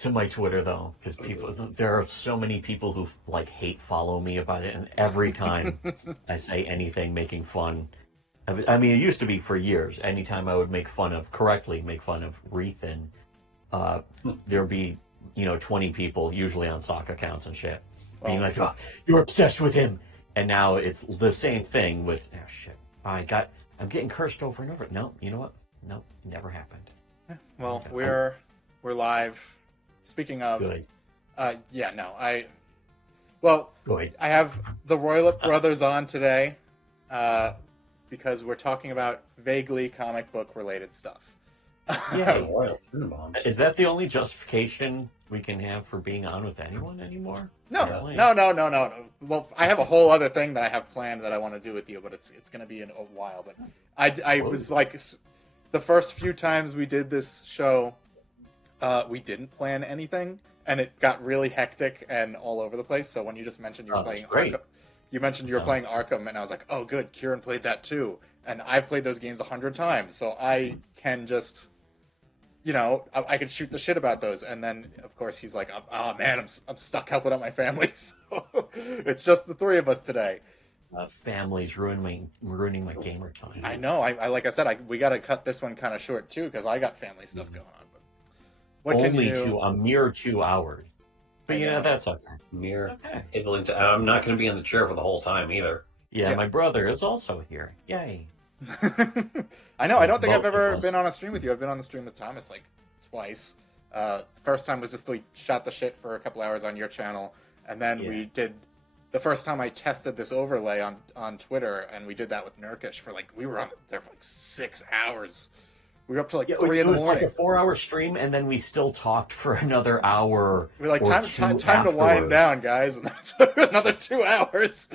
to my Twitter though, because there are so many people who like hate follow me about it, and every time I say anything making fun, I mean, it used to be for years. Anytime I would correctly make fun of Rethan, there'd be 20 people, usually on sock accounts and shit, being like, "Oh, you're obsessed with him," and now it's the same thing with shit. I'm getting cursed over and over. No, you know what? No, never happened. Well, we're live. Speaking of, Good. yeah, no, Good. I have the Royal Brothers on today, because we're talking about vaguely comic book related stuff. Yeah. Royal Tenenbaums. Is that the only justification we can have for being on with anyone anymore? No. Apparently. No. Well, I have a whole other thing that I have planned that I want to do with you, but it's going to be in a while. But I was like, the first few times we did this show, we didn't plan anything, and it got really hectic and all over the place. So when you just mentioned you were playing Arkham, playing Arkham, and I was like, oh, good, Kieran played that too, and I've played those games 100 times, so I can just, I can shoot the shit about those. And then of course he's like, oh man, I'm stuck helping out my family, so it's just the three of us today. Family's ruining my gamer time. I know. I like I said, we got to cut this one kind of short too, because I got family stuff going on. But what Only can you... a mere 2 hours. But that's okay. Mere Okay. idling. I'm not going to be in the chair for the whole time either. Yeah, my brother is also here. Yay. I know. I don't think I've Both ever of us. been on a stream with you. I've been on the stream with Thomas like twice. First time was just like shot the shit for a couple hours on your channel, and then we did. The first time I tested this overlay on Twitter, and we did that with Nurkish for we were on there for 6 hours. We were up to 3 in the morning. It was like a 4-hour stream, and then we still talked for another hour. We were like, or time two to wind afterwards. down, guys, and that's another 2 hours.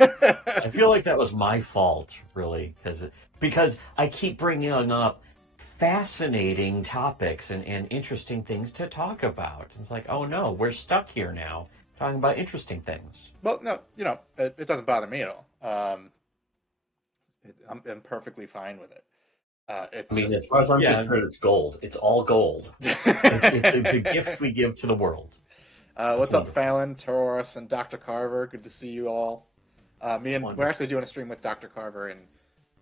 I feel like that was my fault, really, because I keep bringing up fascinating topics and interesting things to talk about. It's like, oh no, we're stuck here now, talking about interesting things. Well, no, it doesn't bother me at all. I'm perfectly fine with it. It's as far as I'm concerned, it's gold. It's all gold. It's the gift we give to the world. What's up, Fallon, Taurus, and Dr. Carver? Good to see you all. We're actually doing a stream with Dr. Carver in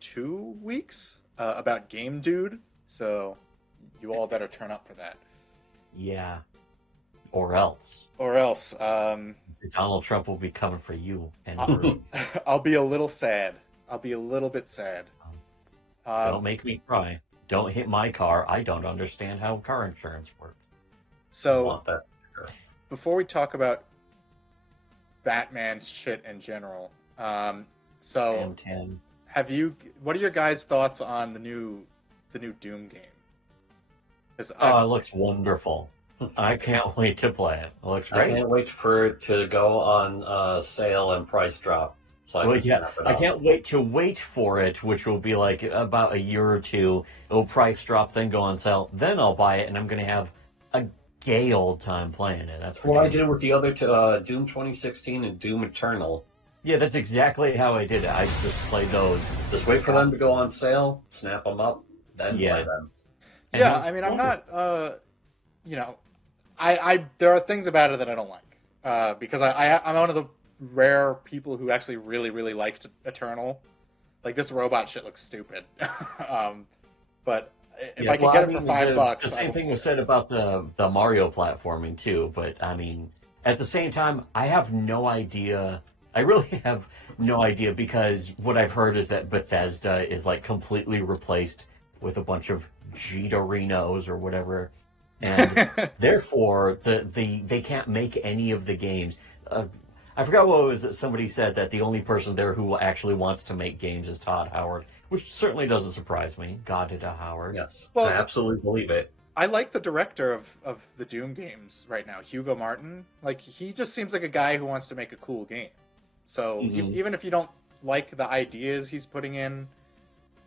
2 weeks about Game Dude, so you all better turn up for that. Yeah. Or else. Donald Trump will be coming for you. And I'll be a little sad. I'll be a little bit sad. Don't make me cry. Don't hit my car. I don't understand how car insurance works. So, I want that. before we talk about Batman's shit in general, what are your guys' thoughts on the new Doom game? It looks wonderful. I can't wait to play it. It looks great. I can't wait for it to go on sale and price drop. So I can't wait to wait for it, which will be like about a year or two. It'll price drop, then go on sale. Then I'll buy it, and I'm going to have a gay old time playing it. That's what I did with the other two, Doom 2016 and Doom Eternal. Yeah, that's exactly how I did it. I just played those. Just wait for them to go on sale, snap them up, then play them. Yeah, I mean, I'm not, there are things about it that I don't like, because I'm one of the rare people who actually really, really liked Eternal. Like, this robot shit looks stupid. But if I could get it for $5... The same thing was said about the Mario platforming, too. But, I mean, at the same time, I have no idea... I really have no idea, because what I've heard is that Bethesda is, completely replaced with a bunch of Jitterinos or whatever. And therefore, they can't make any of the games... I forgot what it was that somebody said, that the only person there who actually wants to make games is Todd Howard, which certainly doesn't surprise me. God to Howard. Yes, well, I absolutely believe it. I like the director of the Doom games right now, Hugo Martin. He just seems like a guy who wants to make a cool game. So even if you don't like the ideas he's putting in,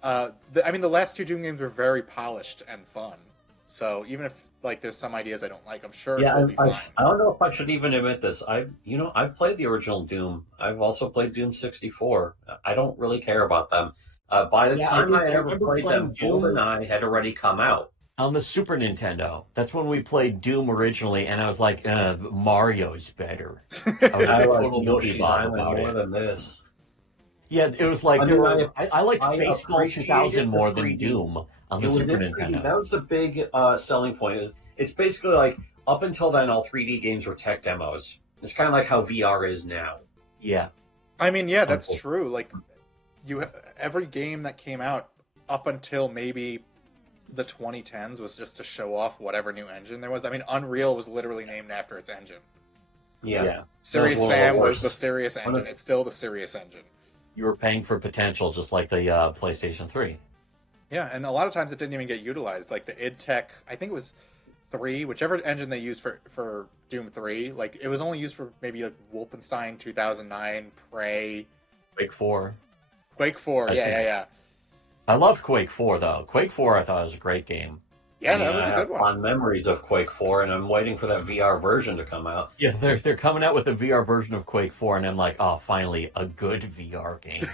the last two Doom games were very polished and fun. So even if there's some ideas I don't like, I'm sure it will be fine. I don't know if I should even admit this. I've played the original Doom. I've also played Doom 64. I don't really care about them. By the time I ever played them, GoldenEye had already come out. On the Super Nintendo. That's when we played Doom originally, and I was like, Mario's better. I was I a like total Yoshi's bebop Island about more it. than this. Yeah, it was like I there mean, were. I liked I Baseball 2000 appreciated the more than 3D. Doom on It the was Super in 3D. Nintendo. That was the big selling point. Is it's basically like up until then, all 3D games were tech demos. It's kind of like how VR is now. Yeah, I mean, yeah, that's Okay. true. Like, every game that came out up until maybe the 2010s was just to show off whatever new engine there was. I mean, Unreal was literally named after its engine. Yeah, yeah. Serious one of the Sam was the worst. Serious One of- engine. It's still the Serious engine. You were paying for potential, just like the PlayStation 3. Yeah, and a lot of times it didn't even get utilized. Like the id Tech, I think it was 3, whichever engine they used for Doom 3. Like it was only used for maybe like Wolfenstein 2009, Prey, Quake 4. Quake 4. I think- Yeah. I loved Quake 4 though. Quake 4 I thought was a great game. Yeah, I mean, that was I a have good one. fond memories of Quake 4, and I'm waiting for that VR version to come out. Yeah, they're coming out with a VR version of Quake 4, and I'm like, oh, finally a good VR game.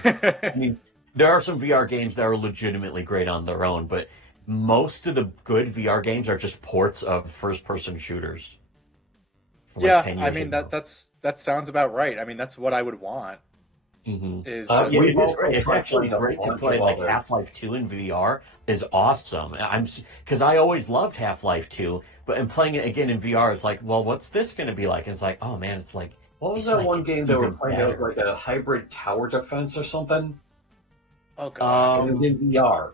I mean, there are some VR games that are legitimately great on their own, but most of the good VR games are just ports of first-person shooters. from, like, Yeah, 10 I years mean ago. that sounds about right. I mean, that's what I would want. Mhm. Is Yeah, Yeah, we've it is also great. It's tried actually playing a great to bunch play of like other- Half-Life 2 in VR is awesome. Because I always loved Half-Life 2, but in playing it again in VR, it's like, well, what's this going to be like? It's like, oh man, it's like What was it's that like one game they were even playing that was better. like a hybrid tower defense or something? oh god, And in VR.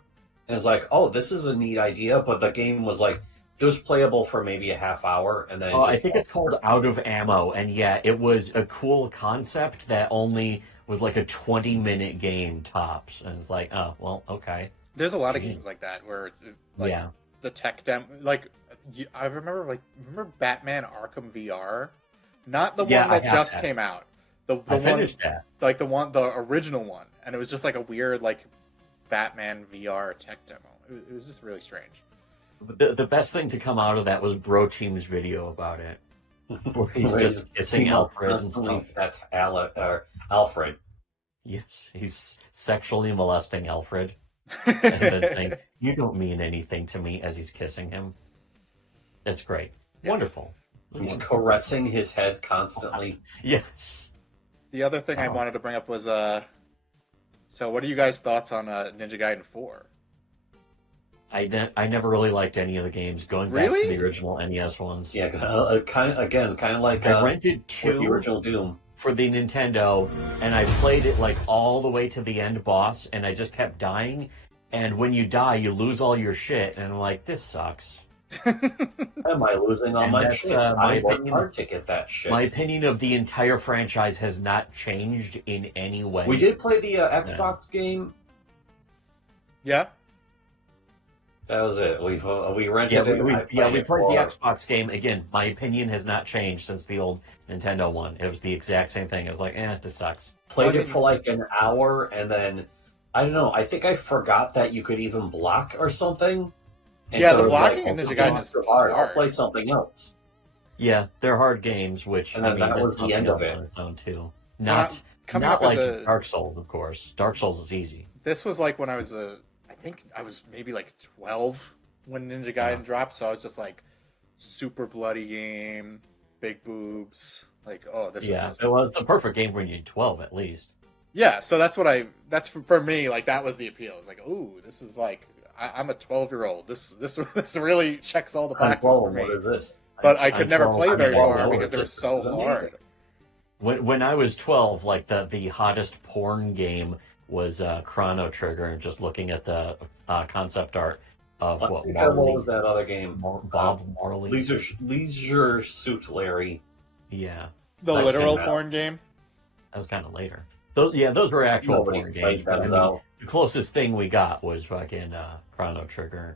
And it's like, oh, this is a neat idea, but the game was like, it was playable for maybe a half hour, and then it I just think it's called Out of Ammo, and yeah, it was a cool concept that only was like a 20-minute game tops, and it's like, oh, well, okay, there's a lot of Gee. games like that where like yeah, the tech demo, like I remember Batman Arkham VR, not the Yeah, one that I have just that. came out, the I one finished that. like the original one, and it was just like a weird like Batman VR tech demo. It was just really strange. The best thing to come out of that was Bro Team's video about it, where he's just kissing Alfred and stuff. That's Alfred. Yes, he's sexually molesting Alfred, and then saying, "You don't mean anything to me," as he's kissing him. That's great, Yeah. Wonderful. He's Wonderful. caressing his head constantly. Yes. The other thing I Oh. wanted to bring up was so what are you guys' thoughts on Ninja Gaiden 4? I never really liked any of the games going back to Really? the original NES ones. Yeah, kind of like I rented with two the original Doom. for the Nintendo, and I played it like all the way to the end boss, and I just kept dying. And when you die, you lose all your shit, and I'm like, this sucks. Am I losing all And my that's, shit? my I worked opinion. hard to get that shit. My opinion of the entire franchise has not changed in any way. We did play the Xbox game. Yeah. That was it. We Yeah, rented it. I we it played the for- Xbox game. Again, my opinion has not changed since the old Nintendo one. It was the exact same thing. It was like, this sucks. Played Well, I it for like an hour, and then I don't know. I think I forgot that you could even block or something. And Yeah, so the it was blocking like, in oh, Ninja this Gaiden game's is so hard. I'll hard. play something else. Yeah, they're hard games, which And then I mean, that that's was the something end of else it. on its own too. When Not I'm coming not up like as a Dark Souls, of course. Dark Souls is easy. this was like when I was I think I was maybe like 12 when Ninja Gaiden dropped, so I was just like super bloody game, big boobs, like oh this Yeah, is well, it's a perfect game when you're 12 at least. yeah. So that's for me like that was the appeal. It's like ooh this is like I'm a 12-year-old. This really checks all the I'm boxes 12, for me. what is this? But I could I'm never 12, play I'm very 12, far what because is they were this? so This is hard. amazing. When I was 12, like the hottest porn game was Chrono Trigger, and just looking at the concept art of what What Marley, was that other game? Bob Marley. Leisure Suit Larry. Yeah, The That literal came out. porn game. that was kind of later. Those were actual Nobody porn games. played But I that mean, though. the closest thing we got was fucking Chrono Trigger.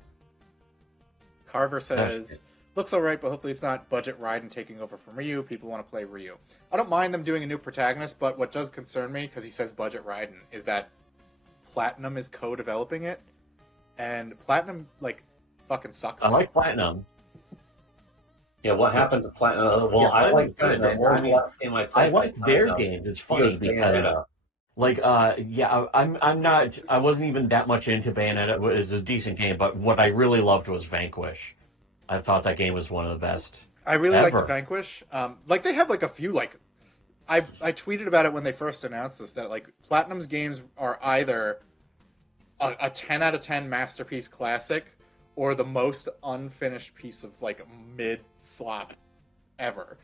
Carver says, looks alright, but hopefully it's not budget Raiden taking over from Ryu. People want to play Ryu. I don't mind them doing a new protagonist, but what does concern me, because he says budget Raiden, is that Platinum is co-developing it, and Platinum, like, fucking sucks. I like Platinum. Yeah, what happened to Platinum? Well, Yeah, I like Platinum's good. Platinum. What was I the mean, last game I played? I like by their Platinum? games. It's He funny was because Bayonetta. Like, yeah, I'm not. I wasn't even that much into Bayonetta. It was a decent game, but what I really loved was Vanquish. I thought that game was one of the best I really liked ever. Vanquish. Like they have like a few like I tweeted about it when they first announced this that like Platinum's games are either a 10 out of 10 masterpiece classic or the most unfinished piece of like mid slop ever.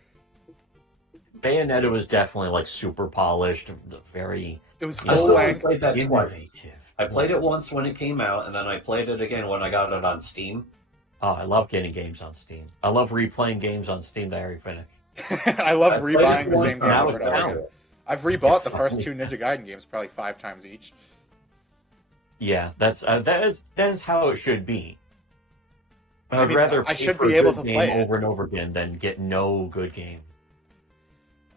Bayonetta was definitely like super polished, very It was you I full still know, haven't length. played that twice. innovative. I played it once when it came out, and then I played it again when I got it on Steam. Oh, I love getting games on Steam. I love replaying games on Steam that I already finished. I love I played rebuying it the once, same game now over it and over again. counts. I've rebought the first two Ninja Gaiden games probably 5 times each. Yeah, that is how it should be. I I'd mean, rather I pay should for be a able good to game play it. over and over again than get no good game.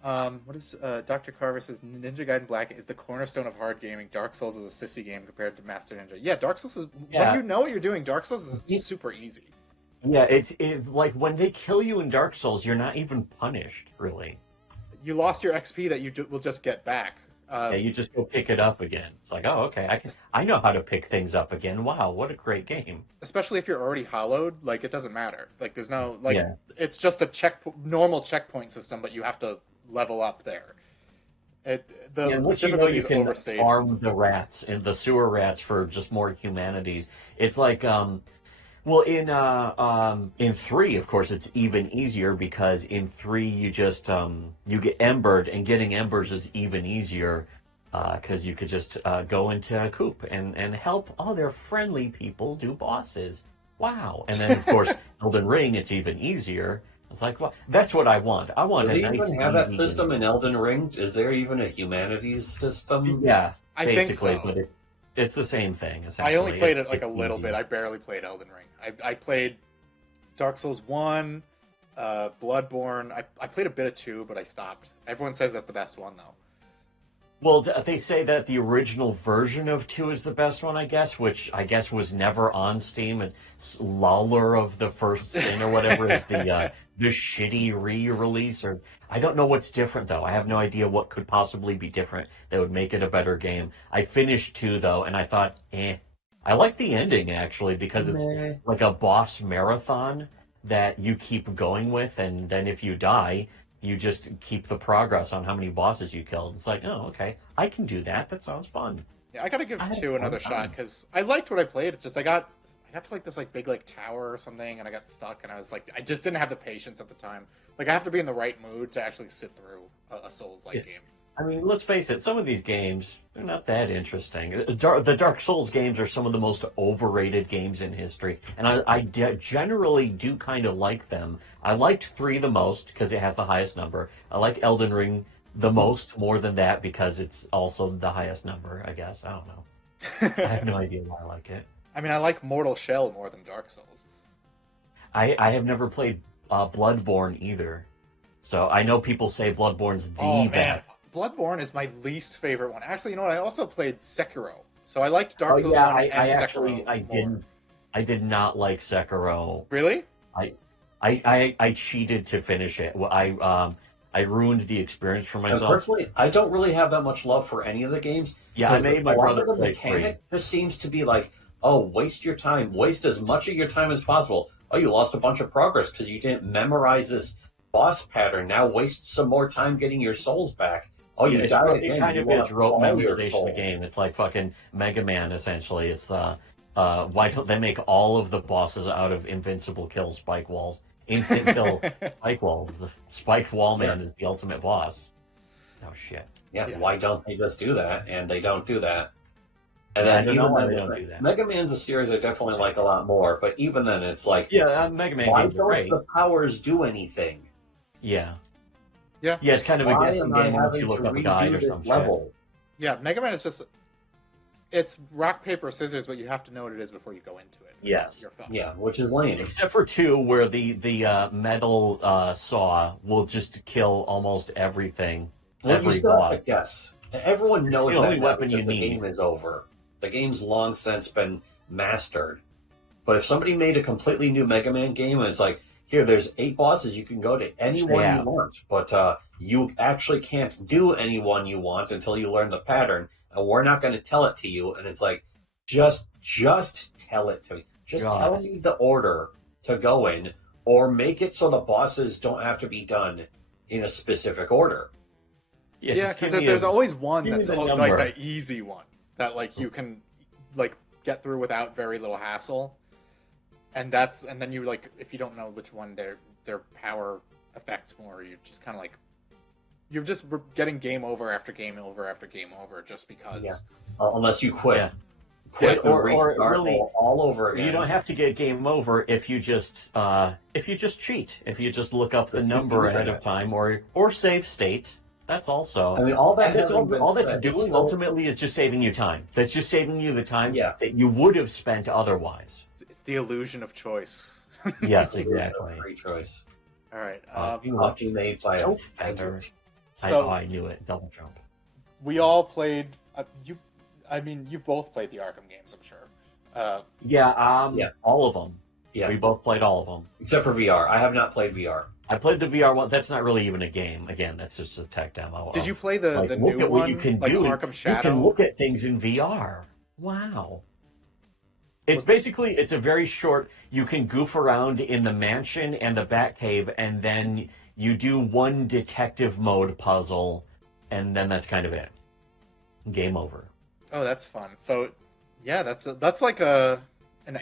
What is Dr. Carver says Ninja Gaiden Black is the cornerstone of hard gaming. Dark Souls is a sissy game compared to Master Ninja. Yeah, Dark Souls is Yeah. when you know what you're doing. Dark Souls is super easy. Yeah, it's like when they kill you in Dark Souls, you're not even punished, really. You lost your XP that you will just get back. Yeah, you just go pick it up again. It's like, oh, okay, I know how to pick things up again. Wow, what a great game. Especially if you're already hollowed, like it doesn't matter. Like there's no like Yeah. it's just a normal checkpoint system, but you have to level up there. The And once you know difficulty you is can overstated. farm the rats and the sewer rats for just more humanities. It's like well in 3 of course it's even easier because in 3 you just you get embered and getting embers is even easier because you could just go into a coop and help other friendly people do bosses. Wow. And then of course Elden Ring it's even easier. It's like, well, that's what I want. I want Do a they nice, even have that easy system game. in Elden Ring? Is there even a humanities system? Yeah, I think basically, so. but it's the same thing. I only Essentially. played it like It's a little easy. bit. I barely played Elden Ring. I played Dark Souls 1, Bloodborne. I played a bit of 2, but I stopped. Everyone says that's the best one, though. Well, they say that the original version of 2 is the best one, I guess, which I guess was never on Steam. And Luller of the First Sin or whatever is the shitty re-release. Or I don't know what's different though. I have no idea what could possibly be different that would make it a better game. I finished 2 though, and I thought, I like the ending actually because it's like a boss marathon that you keep going with, and then if you die, you just keep the progress on how many bosses you killed. It's like, oh, okay, I can do that. That sounds fun. Yeah, I gotta give I had 2 a another fun shot time. because I liked what I played. It's just I got to like this like big like tower or something, and I got stuck, and I was like, I just didn't have the patience at the time. Like I have to be in the right mood to actually sit through a Souls like Yes. game. I mean, let's face it, some of these games, they're not that interesting. The Dark Souls games are some of the most overrated games in history, and I generally do kind of like them. I liked 3 the most because it has the highest number. I like Elden Ring the most, more than that, because it's also the highest number, I guess. I don't know. I have no idea why I like it. I mean, I like Mortal Shell more than Dark Souls. I have never played Bloodborne either. So I know people say Bloodborne's the Oh man, best. Bloodborne is my least favorite one. Actually, you know what? I also played Sekiro, so I liked Dark Oh Souls yeah, 1 and actually Sekiro. I did not like Sekiro. Really? I cheated to finish it. Well, I ruined the experience for And myself. personally, I don't really have that much love for any of the games. Yeah, I because made my a lot brother of the play 3. mechanic just seems to be like, oh, waste your time, waste as much of your time as possible. Oh, you lost a bunch of progress because you didn't memorize this boss pattern. Now waste some more time getting your souls back. Oh, you It died again. kind You of want is rote all your memorization of souls. the game. It's like fucking Mega Man, essentially. It's why don't they make all of the bosses out of invincible kill spike walls? Instant kill spike walls. The spiked wall man is the ultimate boss. Oh shit. Yeah, Yeah. why don't they just do that? And they don't do that. And Yeah, I then don't know even why then, they don't do that. Mega Man's a series I definitely like a lot more. But even then, it's like, Yeah, Mega Man why games are don't great. the powers do anything? Yeah. Yeah. Yeah, it's kind of a Why guessing am I game once having you to look up a guide redo or this some shit. level? Yeah, Mega Man is just it's rock paper scissors, but you have to know what it is before you go into it. Yes. You're fucked. Yeah, which is lame. Except for 2, where the metal saw will just kill almost everything. Well, you every still have boss. to guess. Everyone It's knows the only that now weapon you because the need. game is over. The game's long since been mastered. But if somebody made a completely new Mega Man game and it's like, here, there's 8 bosses. You can go to anyone Yeah. you want, but you actually can't do anyone you want until you learn the pattern, and we're not going to tell it to you. And it's like, just tell it to me. Just tell God. me the order to go in, or make it so the bosses don't have to be done in a specific order. Yeah, just because give me there's a- always one give me that's the like number. the easy one that like you can like get through without very little hassle, and then you like if you don't know which one their power affects more, you just kind of like you're just getting game over after game over after game over just because. Yeah. Unless you quit. Yeah. Quit Or and restart really, all over again. You don't have to get game over if you just cheat. If you just look up the Just number use ahead it. of time or save state. That's also. I mean, all that And that's hasn't been all that's said. doing It's still- ultimately is just saving you time. That's just saving you the time Yeah. that you would have spent otherwise. It's the illusion of choice. Yes, It's a exactly. free choice. All right. Lucky made by So a better. So I knew it. Double jump. we all played. You've both played the Arkham games, I'm sure. Yeah. All of them. Yeah. We both played all of them. Except for VR. I have not played VR. I played the VR one. That's not really even a game. Again, that's just a tech demo. Did you play the Like, look new at what one, you can like do. Arkham Shadow? You can look at things in VR. Wow. It's basically, it's a very short, you can goof around in the mansion and the Batcave, and then you do one detective mode puzzle, and then that's kind of it. Game over. Oh, that's fun. So, yeah, that's like an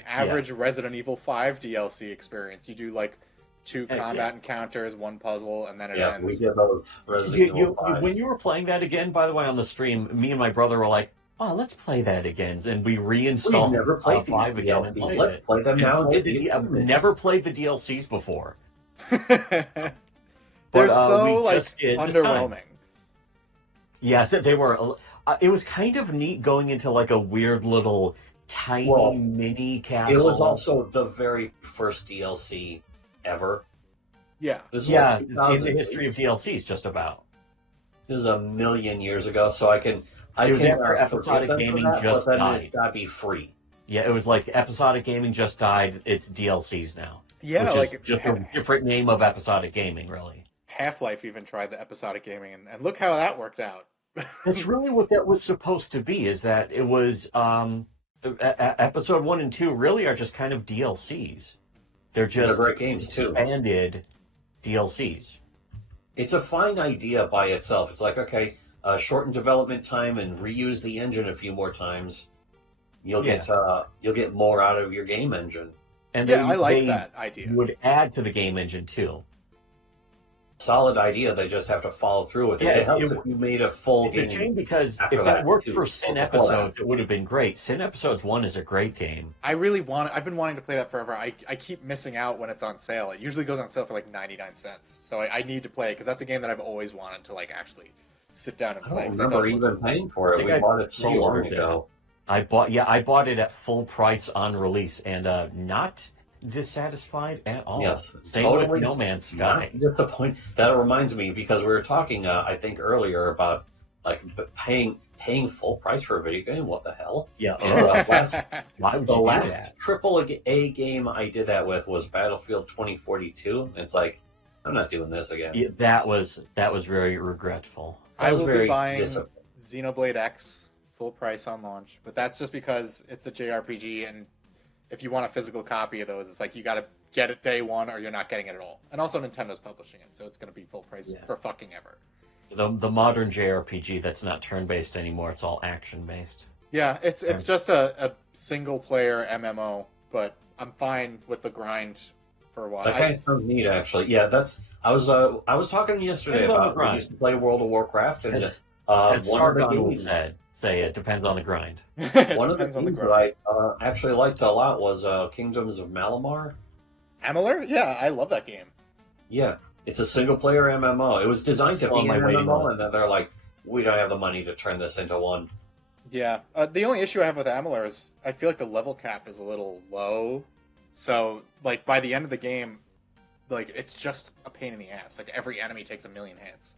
average Resident Evil 5 DLC experience. You do like 2 combat encounters, 1 puzzle, and then it Yeah, we ends. did those Resident Evil 5. When you were playing that again, by the way, on the stream, me and my brother were like, oh, let's play that again. And we reinstalled We've never played these 5 again and DLCs. played Let's it. play them And now and played get the I've improvements. never played the DLCs before. They're But, so we like just did this underwhelming. Yeah, they were. It was kind of neat going into like a weird little tiny mini castle. It was also the very first DLC ever. Yeah. This yeah, was in the 2008. history of DLCs, just about. This is a million years ago, so I can It was after forgive episodic them for gaming that, just but then died. it's gotta be free. Yeah, it was like episodic gaming just died. It's DLCs now. Yeah, which like is just a different name of episodic gaming, really. Half-Life even tried the episodic gaming, and look how that worked out. That's really what that was supposed to be. Is that it was episode 1 and 2 really are just kind of DLCs. They're just They're great games too. expanded DLCs. It's a fine idea by itself. It's like, okay, shorten development time and reuse the engine a few more times. You'll get more out of your game engine. And Yeah, I like that idea. Would add to the game engine too. Solid idea. They just have to follow through with it. Yeah, It helps it- if you made a full It's a game. shame because after if that that, worked too, for or Sin before that. Episodes, it would have been great. Sin Episodes 1 is a great game. I've been wanting to play that forever. I keep missing out when it's on sale. It usually goes on sale for like 99 cents. So I need to play it because that's a game that I've always wanted to like actually sit down and I play. don't 'cause I thought remember it looked even paying for it. I think We I bought it so long pre-ordered it. ago. I bought it at full price on release and not dissatisfied at all. Yes, Same totally with No Man's Sky. Not disappointed. That reminds me because we were talking, I think earlier about like paying full price for a video game. What the hell? Yeah. Why would The you do last that? AAA game I did that with was Battlefield 2042. It's like I'm not doing this again. Yeah, that was very regretful. I was will be very buying disappointing. Xenoblade X full price on launch, but that's just because it's a JRPG, and if you want a physical copy of those, it's like you got to get it day one, or you're not getting it at all. And also, Nintendo's publishing it, so it's going to be full price for fucking ever. The modern JRPG that's not turn based anymore. It's all action based. Yeah, it's just a single player MMO, but I'm fine with the grind for a while. That kind of sounds neat, actually. Yeah, that's. I was talking yesterday Depends on the about we grind. used to play World of Warcraft, and As one of the Sargon games, say it depends on the grind. It one of the depends on the games grind. that I actually liked a lot was Kingdoms of Malamar. Amalur? Yeah, I love that game. Yeah, it's a single player MMO. It was designed to Still be on an my waiting MMO, list. and then they're like, we don't have the money to turn this into one. Yeah, the only issue I have with Amalur is I feel like the level cap is a little low. So, like, by the end of the game, like, it's just a pain in the ass. Like, every enemy takes 1,000,000 hits.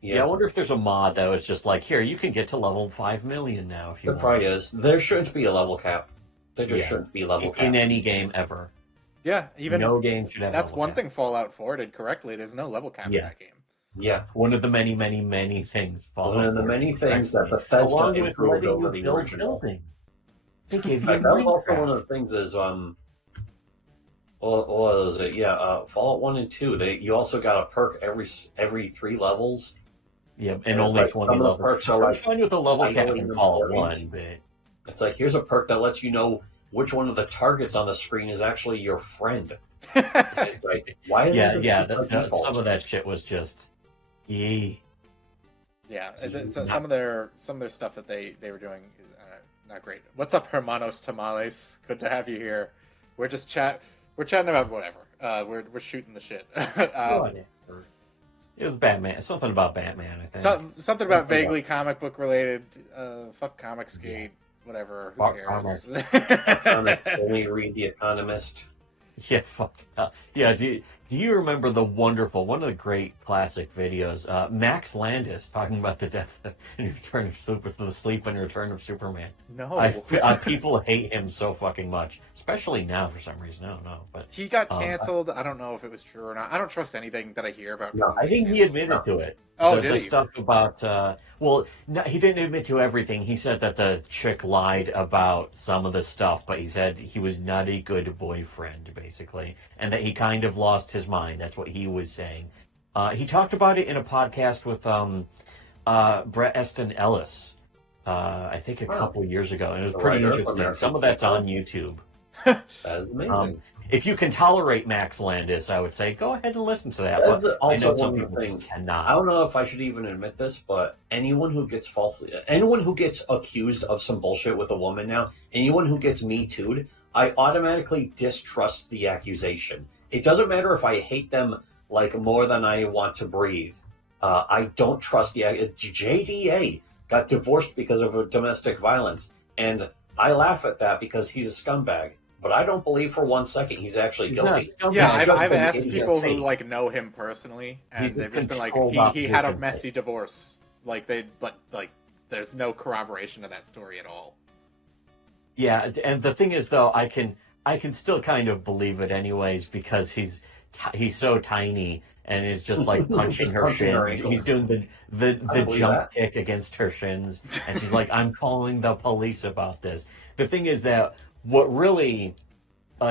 Yeah, I wonder if there's a mod that was just like, here, you can get to level 5 million now if you There want. probably is. There shouldn't be a level cap. There just Yeah. shouldn't be level cap. In any game ever. Yeah, even No game should have that's level one cap. thing Fallout 4 did correctly. There's no level cap in Yeah. that game. Yeah, One of the many, many, many things. one of the Fallout 4 many did things that correctly, Bethesda along with improved letting over you the build original. buildings. They give That you was also one Minecraft. of the things is what was it? Yeah, Fallout 1 and 2. You also got a perk every 3 levels. Yeah, and And it's only like 20 some of the levels. perks are I was like fine with the level cap vitally in Fallout important. 1, but It's like here's a perk that lets you know which one of the targets on the screen is actually your friend. It's like why yeah, isn't yeah, this by some default? of that shit was just, yee. Yeah, Not- some of their stuff that they were doing is not great. What's up, Hermanos Tamales? Good to have you here. We're chatting about whatever. We're shooting the shit. It was Batman. Something about Batman, I think. Something about vaguely comic book related. Fuck Comicsgate. Whatever. Who Fuck cares? Comics, only read The Economist. Yeah, fuck. Yeah, do you remember the wonderful, one of the great classic videos, Max Landis talking about the death and return of the sleep and return of Superman? No. People hate him so fucking much, especially now for some reason. I don't know, but He got canceled. I don't know if it was true or not. I don't trust anything that I hear about. No, I think he admitted to it. Oh, the did he? stuff about no, he didn't admit to everything. He said that the chick lied about some of the stuff, but he said he was not a good boyfriend, basically, and that he kind of lost his mind. That's what he was saying. He talked about it in a podcast with Brett Easton Ellis, I think a couple years ago, and it was pretty interesting. Some of that's on YouTube. That is amazing. If you can tolerate Max Landis, I would say go ahead and listen to that. That's But I also know some one of people the just things. cannot. I don't know if I should even admit this, but anyone who gets accused of some bullshit with a woman now, anyone who gets Me Too'd, I automatically distrust the accusation. It doesn't matter if I hate them like more than I want to breathe. I don't trust the JDA got divorced because of domestic violence, and I laugh at that because he's a scumbag. But I don't believe for 1 second he's actually guilty. Yeah, He's I've an asked idiot. people who like know him personally, and He's a they've just been like, controlled he had a opposition. messy divorce. But there's no corroboration of that story at all. Yeah, and the thing is, though, I can still kind of believe it anyways because he's so tiny and is just like punching her Punching her shins. ankles. He's doing the believe jump that. kick against her shins, and she's like, "I'm calling the police about this." The thing is that what really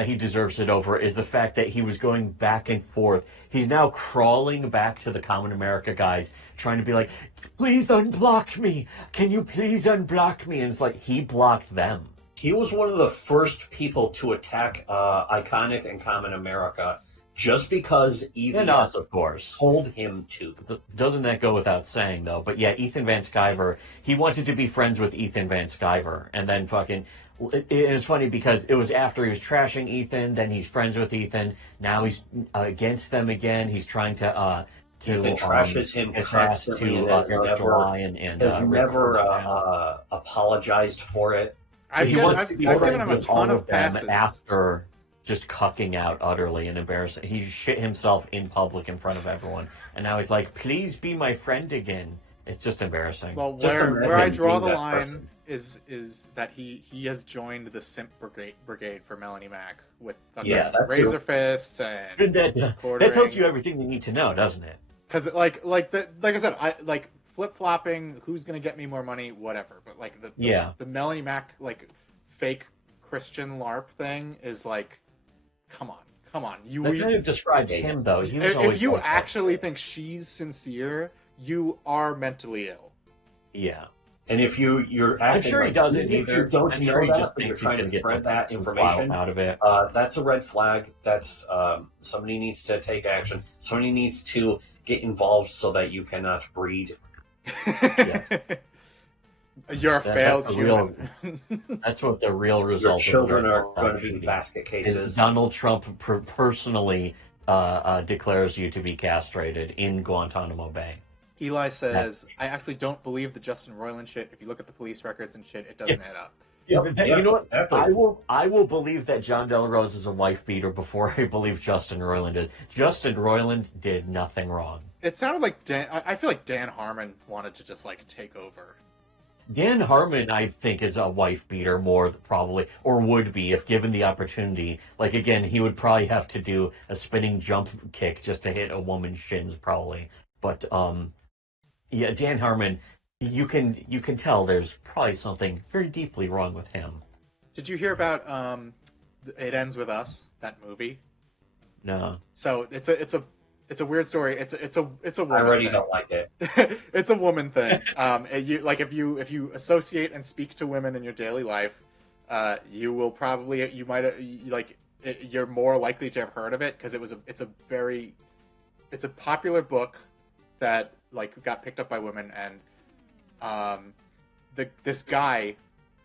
he deserves it over is the fact that he was going back and forth. He's now crawling back to the Common America guys, trying to be like, "Please unblock me. Can you please unblock me?" And it's like he blocked them. He was one of the first people to attack Iconic and Common America just because And us, EVS of course. told him to. Doesn't that go without saying, though? But yeah, Ethan Van Sciver, he wanted to be friends with Ethan Van Sciver, and then fucking... It was funny because it was after he was trashing Ethan, then he's friends with Ethan, now he's against them again, he's trying to Ethan trashes him attach constantly to and has Eric never, July and has Rick never Gordon. apologized for it. I've He given wants to be him friends a with all ton of of them passes. after just cucking out utterly and embarrassing. He shit himself in public in front of everyone, and now he's like, "Please be my friend again." It's just embarrassing. Well, Just where I imagine draw being the that line person. is that he has joined the simp brigade for Melanie Mac with Yeah, that's Razor true. Fist and that tells you everything you need to know, doesn't it? because like I said, I like flip flopping. Who's gonna get me more money? Whatever. But like the Melanie Mac like fake Christian LARP thing is like, come on. That kind of describes him, though. He was always If you like that. actually think she's sincere, you are mentally ill. Yeah. And if you're I'm acting sure he like, doesn't even if either. you don't I'm know sure he that, just but you're thinks he's trying going to to get spread that some information clout out of it. that's a red flag. That's somebody needs to take action. Somebody needs to get involved so that you cannot breed. You're a failed that's human. That's what the real Your result children of the are red going flag to be shooting basket is cases. Donald Trump personally declares you to be castrated in Guantanamo Bay. Eli says, I actually don't believe the Justin Roiland shit. If you look at the police records and shit, it doesn't add up. You know what? Exactly. I will believe that John Del Rose is a wife beater before I believe Justin Roiland is. Justin Roiland did nothing wrong. It sounded like I feel like Dan Harmon wanted to just like take over. Dan Harmon, I think, is a wife beater more probably, or would be if given the opportunity. Like again, he would probably have to do a spinning jump kick just to hit a woman's shins, probably. But yeah, Dan Harmon, you can tell there's probably something very deeply wrong with him. Did you hear about It Ends With Us, that movie? No. So it's a weird story. It's a I woman already thing. don't like it. It's a woman thing. If you associate and speak to women in your daily life, you will probably you're more likely to have heard of it because it's a popular book that like got picked up by women, and this guy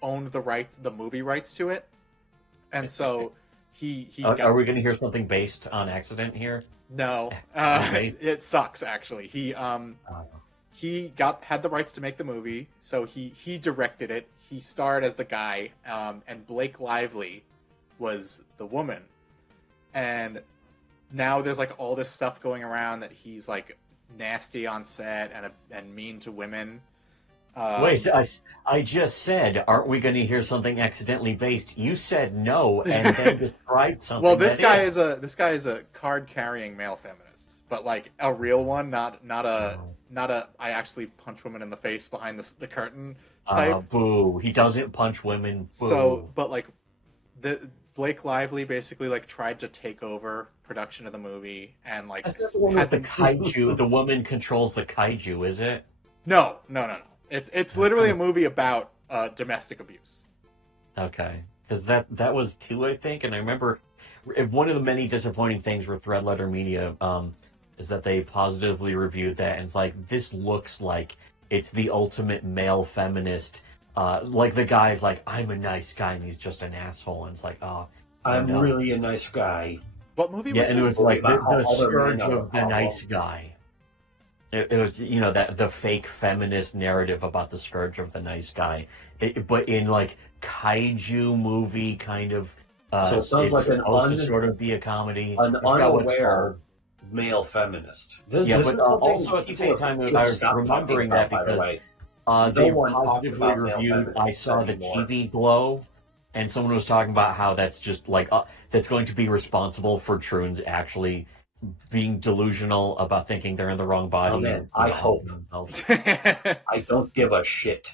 owned the movie rights to it, and so he Are we going to hear something based on accident here? no, Right? it sucks actually. He had the rights to make the movie, so he directed it. He starred as the guy, and Blake Lively was the woman. And now there's like all this stuff going around that he's like nasty on set and mean to women. Wait, I just said, aren't we going to hear something accidentally based? You said no, and then described something. Well, this that guy is a card carrying male feminist, but like a real one, not a I actually punch women in the face behind the curtain type. Boo! He doesn't punch women. Boo. So, but like the Blake Lively basically like tried to take over production of the movie and like That's not the one with the kaiju. The woman controls the kaiju, is it? no. It's literally a movie about domestic abuse. Okay, because that was two, I think, and I remember one of the many disappointing things with Red Letter Media is that they positively reviewed that, and it's like this looks like it's the ultimate male feminist. Like the guy's like, I'm a nice guy, and he's just an asshole, and it's like, oh, I'm no. really a nice guy. What movie Yeah, was and it this? was like the All their scourge men are of the Apollo. nice guy. It was, that the fake feminist narrative about the scourge of the nice guy, but in like kaiju movie kind of. So it sounds it's like supposed to sort of be a comedy. an I forgot what it's unaware called. male feminist. Yeah, This but is something also at the people same time, should I was stop remembering talking about, that by the because way. they No one talks positively about male reviewed. I feminists saw the anymore. TV Glow, and someone was talking about how that's just like that's going to be responsible for Troons actually being delusional about thinking they're in the wrong body. Oh, man, I hope. I don't give a shit.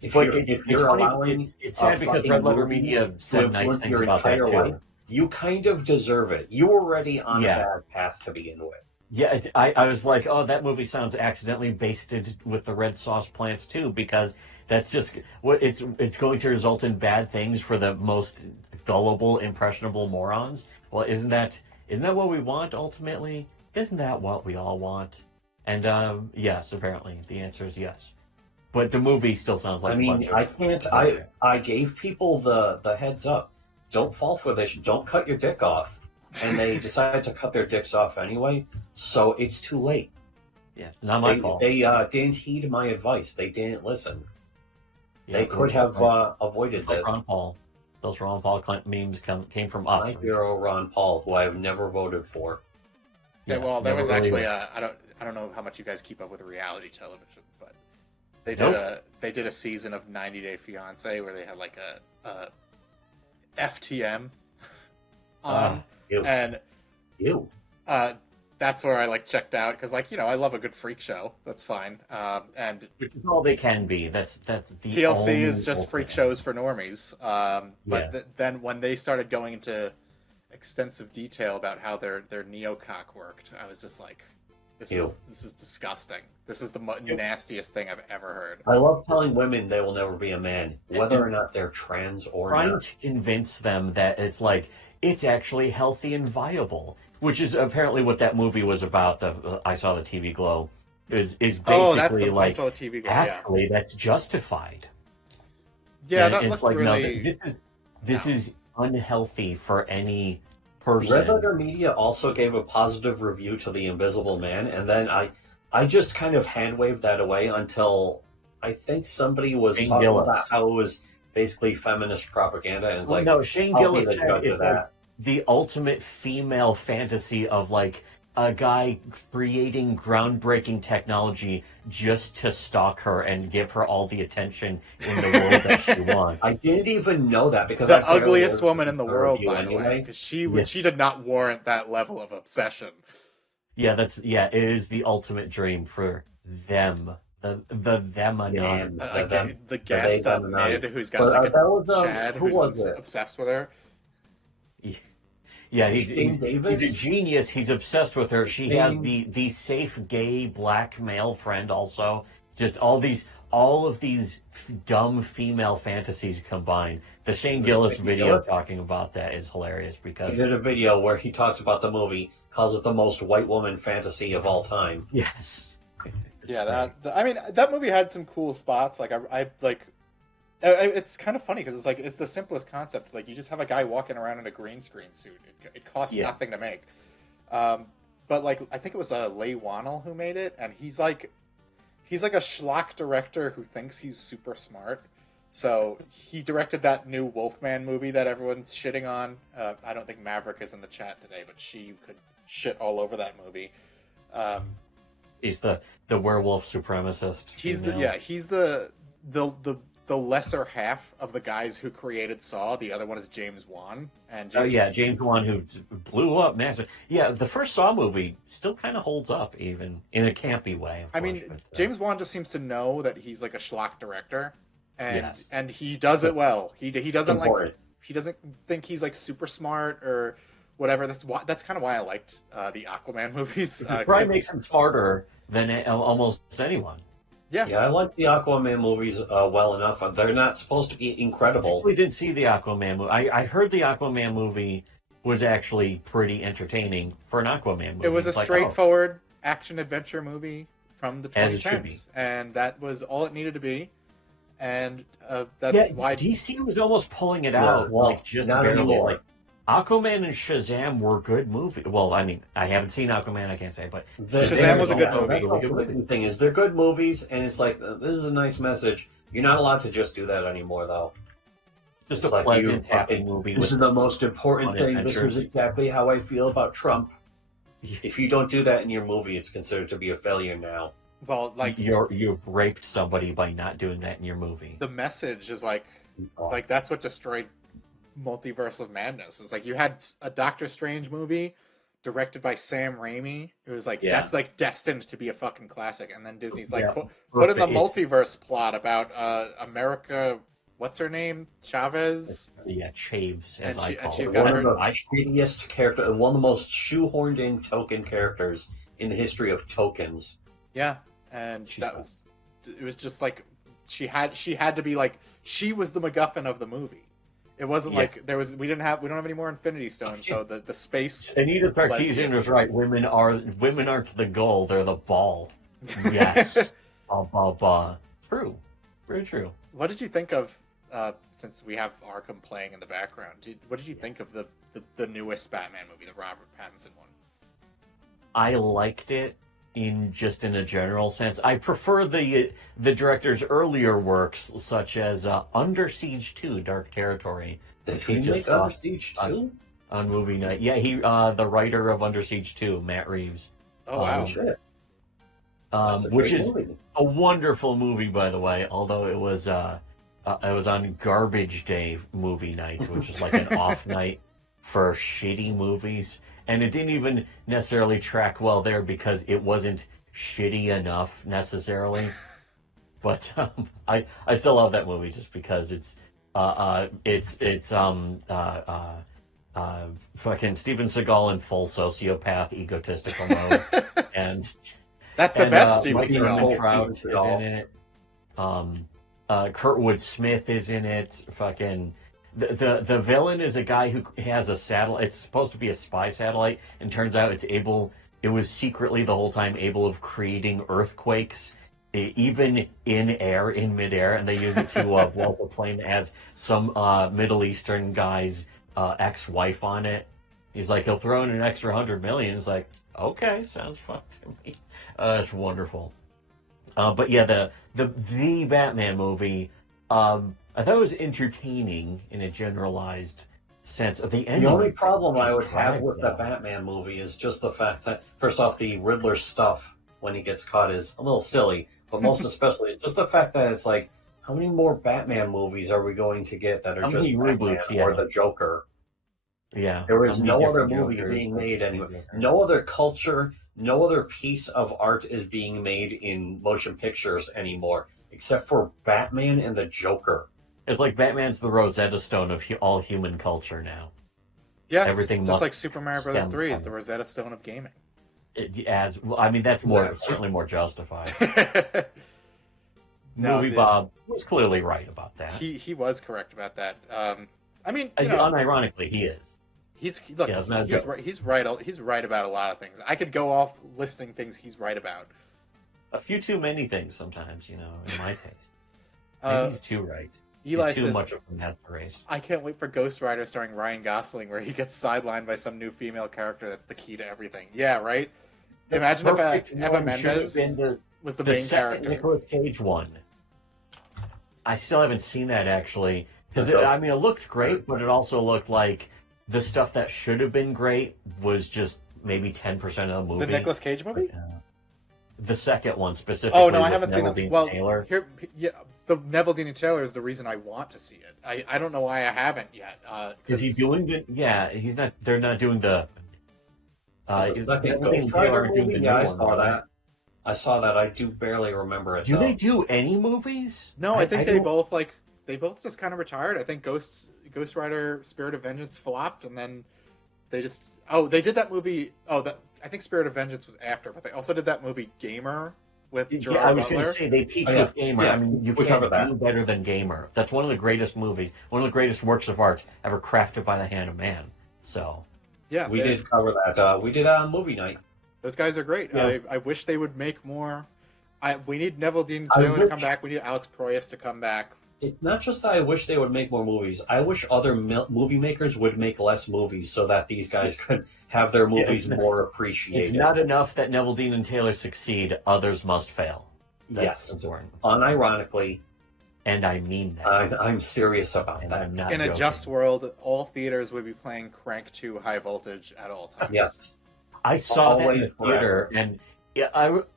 If But you're funny, allowing it's a sad because fucking Red Letter movie Media to said nice influence things your about that entire too. life, you kind of deserve it. You were already on Yeah. a bad path to begin with. Yeah, I was like, oh, that movie sounds accidentally basted with the red sauce plants too, because that's just what it's going to result in bad things for the most gullible, impressionable morons. Well, isn't that what we want ultimately? Isn't that what we all want? And yes, apparently the answer is yes. But the movie still sounds like I a mean, bunch of- I can't. I gave people the heads up. Don't fall for this. Don't cut your dick off. And they decided to cut their dicks off anyway. So it's too late. Yeah, not my fault. They didn't heed my advice. They didn't listen. Yeah, They could have avoided this. Ron Paul. Those Ron Paul memes came from us. My hero Ron Paul, who I have never voted for. Yeah, well, there never was really- actually I don't know how much you guys keep up with reality television, but they did a season of 90 Day Fiance where they had like a FTM on, Ew. and Ew. that's where I like checked out because I love a good freak show. That's fine. And Which is all they can be. That's the TLC only is just freak ultimate. shows for normies. But Yeah. then when they started going into extensive detail about how their neocock worked, I was just like, this is disgusting. This is the nastiest thing I've ever heard. I love telling women they will never be a man, whether or not they're trans or Trying not. to convince them that it's actually healthy and viable, which is apparently what that movie was about. I saw the TV Glow is basically I saw the TV Glow, actually that's justified. Yeah, And that it's looked like, really. no, this is unhealthy for any person. Red Letter Media also gave a positive review to The Invisible Man, and then I just kind of hand waved that away until I think somebody was Shane talking Gillis. about how it was basically feminist propaganda, and it's Well, like, no, Shane I'll be Gillis the said judge it's of like that. the ultimate female fantasy of like a guy creating groundbreaking technology just to stalk her and give her all the attention in the world that she wants. I didn't even know that because I The barely ugliest listened woman in the to world, review by the way, anyway. because Yeah. she did not warrant that level of obsession. Yeah, it is the ultimate dream for them. The them anon. Damn, The the gassed up them mid who's got But like a that was Chad who who's was it? obsessed with her. Yeah, Shane Davis? he's a genius. He's obsessed with her. She has Shane- the safe gay black male friend also. Just all of these dumb female fantasies combined. The Shane Gillis Shane video Gillis? talking about that is hilarious He because did a video where he talks about the movie, calls it the most white woman fantasy of all time. yes. Yeah, I mean, that movie had some cool spots. Like I like, it's kind of funny because it's like it's the simplest concept. Like you just have a guy walking around in a green screen suit. It costs nothing to make. But like I think it was Leigh Whannell who made it, and he's like a schlock director who thinks he's super smart. So he directed that new Wolfman movie that everyone's shitting on. I don't think Maverick is in the chat today, but she could shit all over that movie. He's the werewolf supremacist. He's female. he's the lesser half of the guys who created Saw. The other one is James Wan, and James Wan, who blew up massive. Yeah, the first Saw movie still kind of holds up, even in a campy way. Of I course, mean, but, James Wan just seems to know that he's like a schlock director, and Yes. and he does it well. He doesn't like Important. he doesn't think he's like super smart or whatever. That's kind of why I liked the Aquaman movies. it probably makes him smarter than almost anyone. Yeah. Yeah, I like the Aquaman movies well enough. They're not supposed to be incredible. We didn't see the Aquaman movie. I heard the Aquaman movie was actually pretty entertaining for an Aquaman movie. It was a It's like, straightforward action adventure movie from the As it should 2010s, and that was all it needed to be. And oh. that's Yeah, why DC was almost pulling it Yeah, out, well, like just not barely. anymore. Like Aquaman and Shazam were good movies. Well, I mean, I haven't seen Aquaman, I can't say, but Shazam was a good movie. That's the thing is, they're good movies, and it's like this is a nice message. You're not allowed to just do that anymore, though. just It's a like pleasant, happy movie. This with is the most important fun thing. This adventures. is exactly how I feel about Trump. Yeah. If you don't do that in your movie, it's considered to be a failure now. well, like you've raped somebody by not doing that in your movie. the message is like that's what destroyed Multiverse of Madness. It's like you had a Doctor Strange movie directed by Sam Raimi. It was like that's like destined to be a fucking classic, and then Disney's like put in the multiverse plot about America. What's her name? Chavez. Yeah, Chaves, as And I she- call and she's it. got One her- of the shittiest character, one of the most shoehorned in token characters in the history of tokens. Yeah, and She's that was it was just like she had to be like she was the MacGuffin of the movie. It wasn't like we don't have any more Infinity Stones, so the space. Anita Sarkeesian was right. Women aren't the goal; they're the ball. Yes, True, very true. What did you think of? Since we have Arkham playing in the background, what did you think of the newest Batman movie, the Robert Pattinson one? I liked it in a general sense. I prefer the director's earlier works, such as Under Siege 2: Dark Territory. Did he make Under Siege 2? On movie night? Yeah, he the writer of Under Siege 2, Matt Reeves. Oh wow! Shit. Which is movie. a wonderful movie, by the way. Although it was on Garbage Day movie night, which is like an off night for shitty movies. And it didn't even necessarily track well there because it wasn't shitty enough necessarily. But I still love that movie just because it's fucking Steven Seagal in full sociopath egotistical mode, and that's the best Steven Mike Seagal. Trout is in it. Kurtwood Smith is in it. Fucking the villain is a guy who has a satellite. It's supposed to be a spy satellite, and turns out it was secretly the whole time able of creating earthquakes, even in midair, and they use it to blow up a plane that has some Middle Eastern guy's ex-wife on it. He's like, he'll throw in an extra 100 million. It's like, okay, sounds fun to me. It's wonderful. But yeah, the Batman movie, I thought it was entertaining in a generalized sense of the The ending. only problem I would Just have dragged, with the though. Batman movie is just the fact that, first off, the Riddler stuff when he gets caught is a little silly, but most especially it's just the fact that it's like, how many more Batman movies are we going to get that are How just many Batman reboots? or Yeah, the Joker? yeah. There How is many no other different movie Jokers? being made anymore. Joker? No other culture, no other piece of art is being made in motion pictures anymore, except for Batman and the Joker. It's like Batman's the Rosetta Stone of all human culture now. Yeah, Everything just must like Super Mario Bros. stem 3 is from the Rosetta Stone of gaming. as well, I mean, that's more Exactly. certainly more justified. No, Movie Bob was clearly right about that. he was correct about that. I mean, Unironically, he is. look, Yeah, it's not a he's joke. right. He's right about a lot of things. I could go off listing things he's right about. A few too many things sometimes, in my taste. Maybe he's too right. Eli He's too says, much of a master race. I can't wait for Ghost Rider starring Ryan Gosling, where he gets sidelined by some new female character that's the key to everything. Yeah, right? Imagine if Perfect Eva one Mendes should have been was the the main second character. Nicolas Cage one. I still haven't seen that actually because Okay. it looked great, but it also looked like the stuff that should have been great was just maybe 10% of the movie. The Nicolas Cage movie? The second one specifically. Oh no, I with haven't seen Neville it. Dean Well, Taylor. yeah, the Neville Dean Taylor is the reason I want to see it. I don't know why I haven't yet. Is he doing the? Yeah, he's not. They're not doing the. The Neville second Dean Ghost Taylor Rider aren't doing movie? the Yeah, I new one, saw right? that. I saw that. I do barely remember it. Do though. they do any movies? No, I think they don't- both just kind of retired. I think Ghost Rider Spirit of Vengeance flopped, and then they they did that movie. I think Spirit of Vengeance was after, but they also did that movie Gamer with Gerard Yeah, I was going Butler. to say they peaked Oh, yeah. with Gamer. Yeah, I mean, you we can't covered that. do better than Gamer. That's one of the greatest movies, one of the greatest works of art ever crafted by the hand of man. So Yeah, We did cover that. We did on movie night. those guys are great. Yeah. I wish they would make more. We need Neville Dean I Taylor to wish- come back. We need Alex Proyas to come back. It's not just that I wish they would make more movies. I wish other movie makers would make less movies so that these guys could have their movies more appreciated. it's not enough that Neville Dean and Taylor succeed; others must fail. That's Yes. important, Unironically, and I mean that. I'm serious about And that. I'm not In a joking. just world, all theaters would be playing Crank 2 High Voltage at all times. Yes. I saw that in Always the theater, and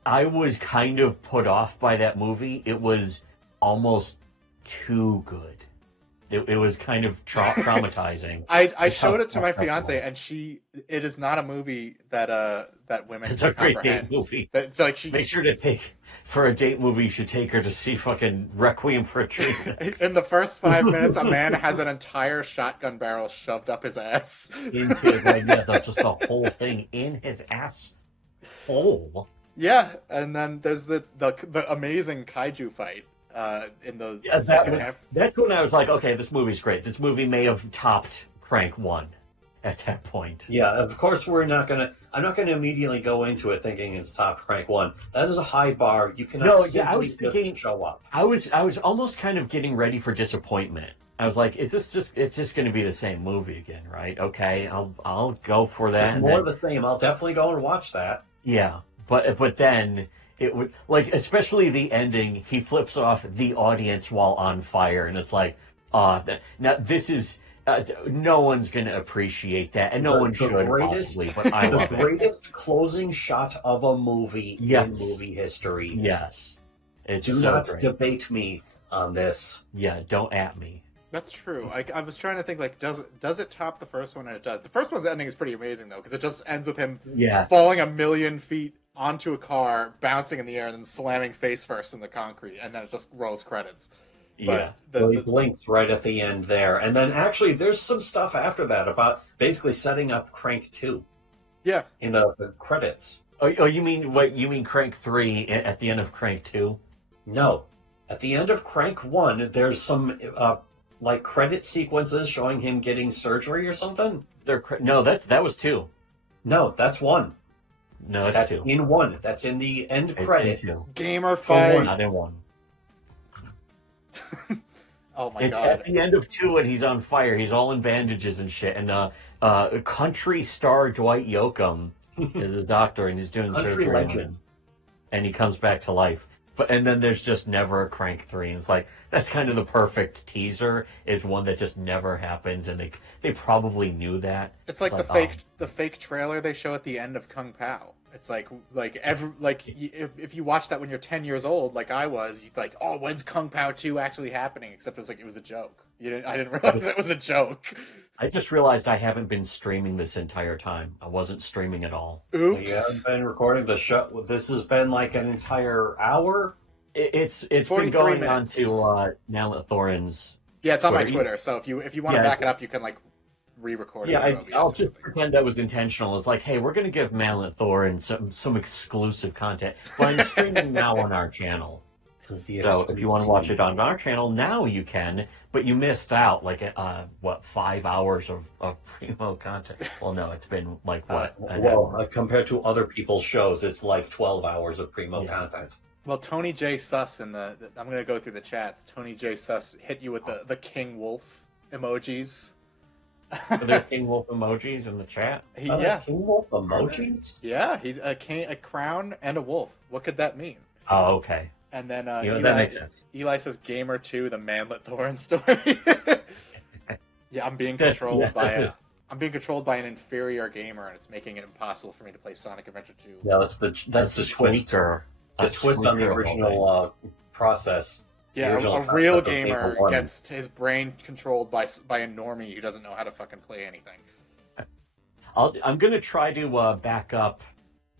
I was kind of put off by that movie. It was almost too good. It was kind of traumatizing. I That's showed how it to my fucked up it fiance, was. and it is not a movie that women It's can a great comprehend. date movie. It's like Make sure to take for a date movie. You should take her to see fucking Requiem for a Dream. in the first 5 minutes, a man has an entire shotgun barrel shoved up his ass. Into his idea, just the whole thing in his ass hole. Yeah, and then there's the amazing kaiju fight in the Yeah, second half. that's when I was like, okay, this movie's great. This movie may have topped Crank 1 at that point. Yeah, of course I'm not gonna immediately go into it thinking it's top Crank 1. That is a high bar. You cannot No, simply yeah, I was just thinking- show up. I was almost kind of getting ready for disappointment. I was like, it's just going to be the same movie again, right? Okay, I'll go for that. It's and more then- the same. I'll definitely go and watch that. Yeah, but then it would, like, especially the ending. He flips off the audience while on fire, and it's like, now this is no one's gonna appreciate that, and no one should possibly. But I the love it. greatest closing shot of a movie Yes. in movie history. Yes, it's Do so not great. debate me on this. Yeah, don't at me. That's true. I was trying to think, like, does it top the first one? And it does. The first one's ending is pretty amazing though, because it just ends with him Yeah, falling 1,000,000 feet onto a car, bouncing in the air, and then slamming face first in the concrete, and then it just rolls credits. yeah. But So he blinks right at the end there. And then actually there's some stuff after that about basically setting up Crank 2 yeah, in the credits. Oh, you mean what? You mean Crank 3 at the end of Crank 2? No. At the end of Crank 1, there's some like credit sequences showing him getting surgery or something. No, that was 2. No, that's 1. No, it's That's 2. in 1. That's in the end It's in credit. 2. gamer For fight. one. Not in 1. Oh my It's god. at the end of 2 and he's on fire. He's all in bandages and shit. And country star Dwight Yoakam is a doctor and he's doing Country surgery on legend. him. And he comes back to life. But and then there's just never a Crank 3. And it's like that's kind of the perfect teaser is one that just never happens, and they probably knew that. It's like the fake trailer they show at the end of Kung Pao. It's if you watch that when you're 10 ye're old, like I was, you'd like, oh, when's Kung Pao 2 actually happening? Except it was a joke. I didn't realize it was a joke. I just realized I haven't been streaming this entire time. I wasn't streaming at all. Oops. You haven't been recording the show. This has been like an entire hour. It's been going minutes. on to ManletThorin's. Yeah, it's on my Twitter. So if you want to back it up, you can like re-record it. Yeah, I'll just pretend that was intentional. It's like, hey, we're going to give ManletThorin some exclusive content. But I'm streaming now on our channel. So if you want to watch it on our channel, now you can. But you missed out, 5 hours of Primo content. Well, no, it's been like what? Compared to other people's shows, it's like 12 hours of Primo content. Well, Tony J. Suss I'm going to go through the chats. Tony J. Suss hit you with the King Wolf emojis. Are there King Wolf emojis in the chat? King Wolf emojis? Yeah, he's a crown, and a wolf. What could that mean? Oh, okay. And then that makes sense. Eli says, Gamer 2, the ManletThorin story. Yeah, I'm being controlled by an inferior gamer, and it's making it impossible for me to play Sonic Adventure 2. Yeah, that's the twist. The twist on the original process. Yeah, a real gamer gets his brain controlled by a normie who doesn't know how to fucking play anything. I'm going to try to back up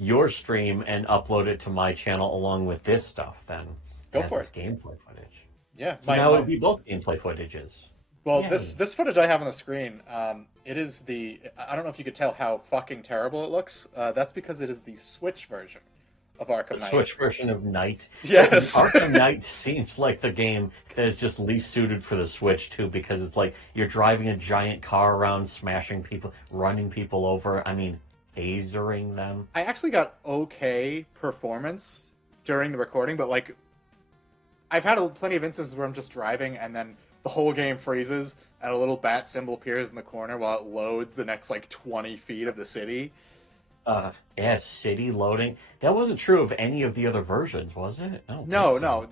your stream and upload it to my channel along with this stuff then. Go for it. Gameplay footage. Yeah. So now it would be both gameplay footages. Well, this footage I have on the screen, it is I don't know if you could tell how fucking terrible it looks. That's because it is the Switch version of Arkham Knight. Switch version of Knight. Yes. Arkham Knight seems like the game that is just least suited for the Switch too, because it's like you're driving a giant car around, smashing people, running people over. I mean, tasering them. I actually got okay performance during the recording, but like I've had plenty of instances where I'm just driving and then the whole game freezes and a little bat symbol appears in the corner while it loads the next 20 feet of the city. City loading. That wasn't true of any of the other versions, was it? No.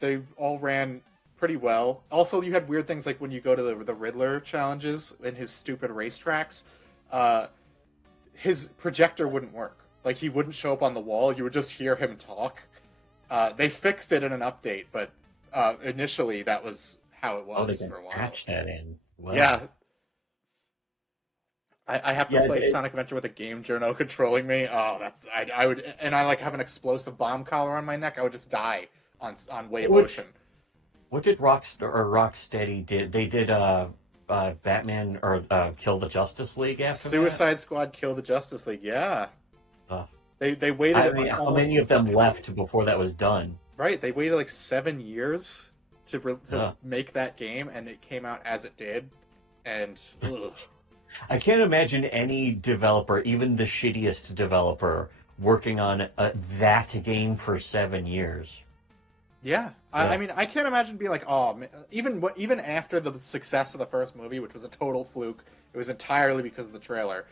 They all ran pretty well. Also, you had weird things like when you go to the Riddler challenges in his stupid racetracks, his projector wouldn't work. Like, he wouldn't show up on the wall. You would just hear him talk. They fixed it in an update, but initially that was how it was for a while. Patch that in. Wow. Yeah. I have to play Sonic Adventure with a game journo controlling me. Oh, I would, and I have an explosive bomb collar on my neck. I would just die on Wave Ocean. What did Rocksteady did? They did Batman or Kill the Justice League after Suicide Squad Kill the Justice League. Yeah. They waited. How many of them left before that was done? Right, they waited 7 years to make that game, and it came out as it did, and. Ugh. I can't imagine any developer, even the shittiest developer, working on that game for 7 years. Yeah. I mean, I can't imagine being like, oh, man. Even after the success of the first movie, which was a total fluke, it was entirely because of the trailer.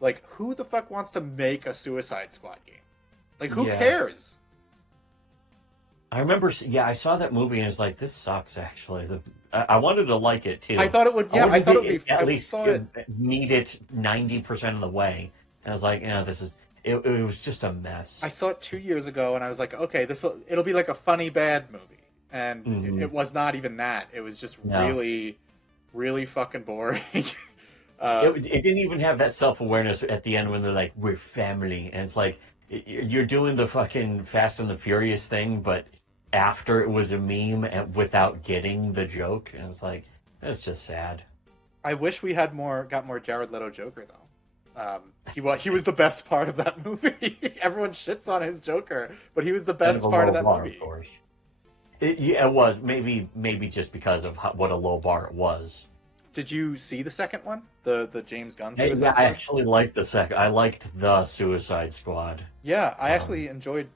Like, who the fuck wants to make a Suicide Squad game? Like, who cares? I remember, I saw that movie and I was like, this sucks, actually. I wanted to like it, too. I thought it would, I thought it would be, at least meet it 90% of the way. And I was like, it was just a mess. I saw it 2 years ago and I was like, okay, it'll be like a funny, bad movie. And it was not even that. It was just really, really fucking boring. It didn't even have that self-awareness at the end when they're like, we're family. And it's like, you're doing the fucking Fast and the Furious thing, but after it was a meme and without getting the joke. And it's like, that's just sad. I wish we had got more Jared Leto Joker, though. He was the best part of that movie. Everyone shits on his Joker, but he was the best part of that movie. Of course. It was. Maybe just because of what a low bar it was. Did you see the second one? The James Gunn Suicide Squad? I actually liked the second. I liked the Suicide Squad. Yeah, I actually enjoyed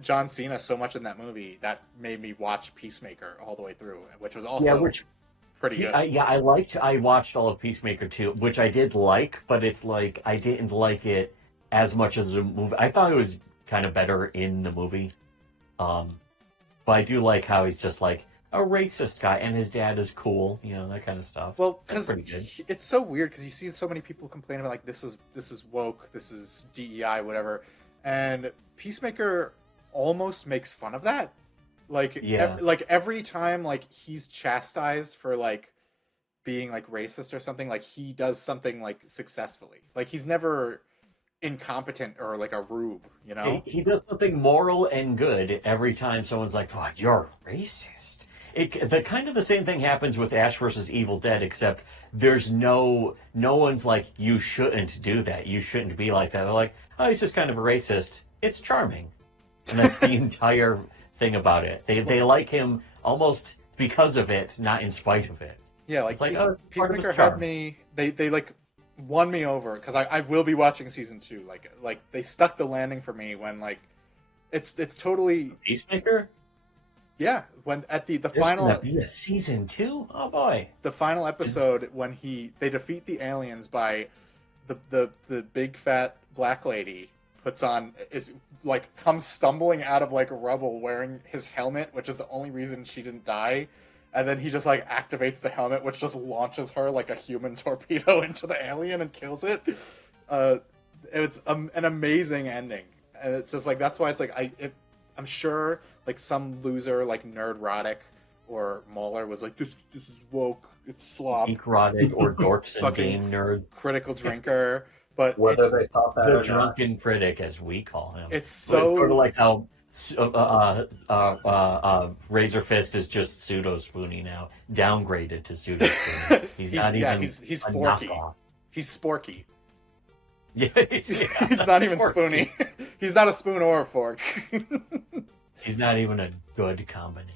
John Cena so much in that movie that made me watch Peacemaker all the way through, which was also pretty good. I watched all of Peacemaker too, which I did like, but it's like I didn't like it as much as the movie. I thought it was kind of better in the movie. But I do like how he's just like a racist guy, and his dad is cool, that kind of stuff. Well, That's because pretty good. it's so weird because you see so many people complain about like this is woke, this is DEI, whatever, and Peacemaker almost makes fun of that. Like, Yeah. like every time like he's chastised for like being like racist or something, like he does something like successfully. Like he's never incompetent or like a rube, you know? He does something moral and good every time someone's like, "Oh, you're racist." The kind of the same thing happens with Ash versus Evil Dead, except there's no one's like, "You shouldn't do that. You shouldn't be like that." They're like, "Oh, he's just kind of a racist. It's charming," and that's the entire thing about it. They like him almost because of it, not in spite of it. Yeah, like, It's like, oh, it's part of his Peacemaker charm. had me. They like won me over because I will be watching season 2. Like they stuck the landing for me when like it's totally Peacemaker. yeah when at the There's final gonna be a season 2. Oh boy. the final episode when they defeat the aliens by the big fat black lady is like comes stumbling out of like rubble wearing his helmet, which is the only reason she didn't die. And then he just like activates the helmet, which just launches her like a human torpedo into the alien and kills it. It's an amazing ending, and it's just like that's why it's like I'm sure like some loser like Nerdrotic or Mauler was like this is woke, it's slop, Erotic or dorks and Fucking game nerd. critical drinker, but Whether it's they thought that The or not. drunken critic, as we call him. it's Sort of so like how Razor Fist is just pseudo Spoonie now, downgraded to pseudo Spoonie. He's not even he's a forky. knockoff. He's sporky. Yeah, He's not even Forky. spoony. He's not a spoon or a fork. He's not even a good combination.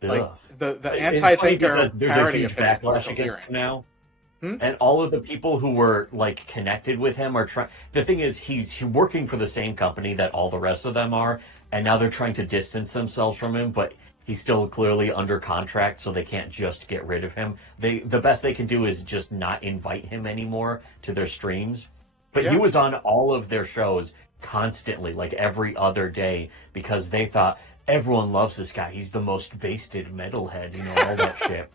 Like Ugh. the It's funny anti-thinker because there's a parody huge of him is more backlash against coherent. him now. Hmm? And all of the people who were like connected with him are trying. The thing is, he's working for the same company that all the rest of them are, and now they're trying to distance themselves from him. But he's still clearly under contract, so they can't just get rid of him. The best they can do is just not invite him anymore to their streams. But he Yeah. was on all of their shows constantly, like every other day, because they thought everyone loves this guy. He's the most basted metalhead, all that shit.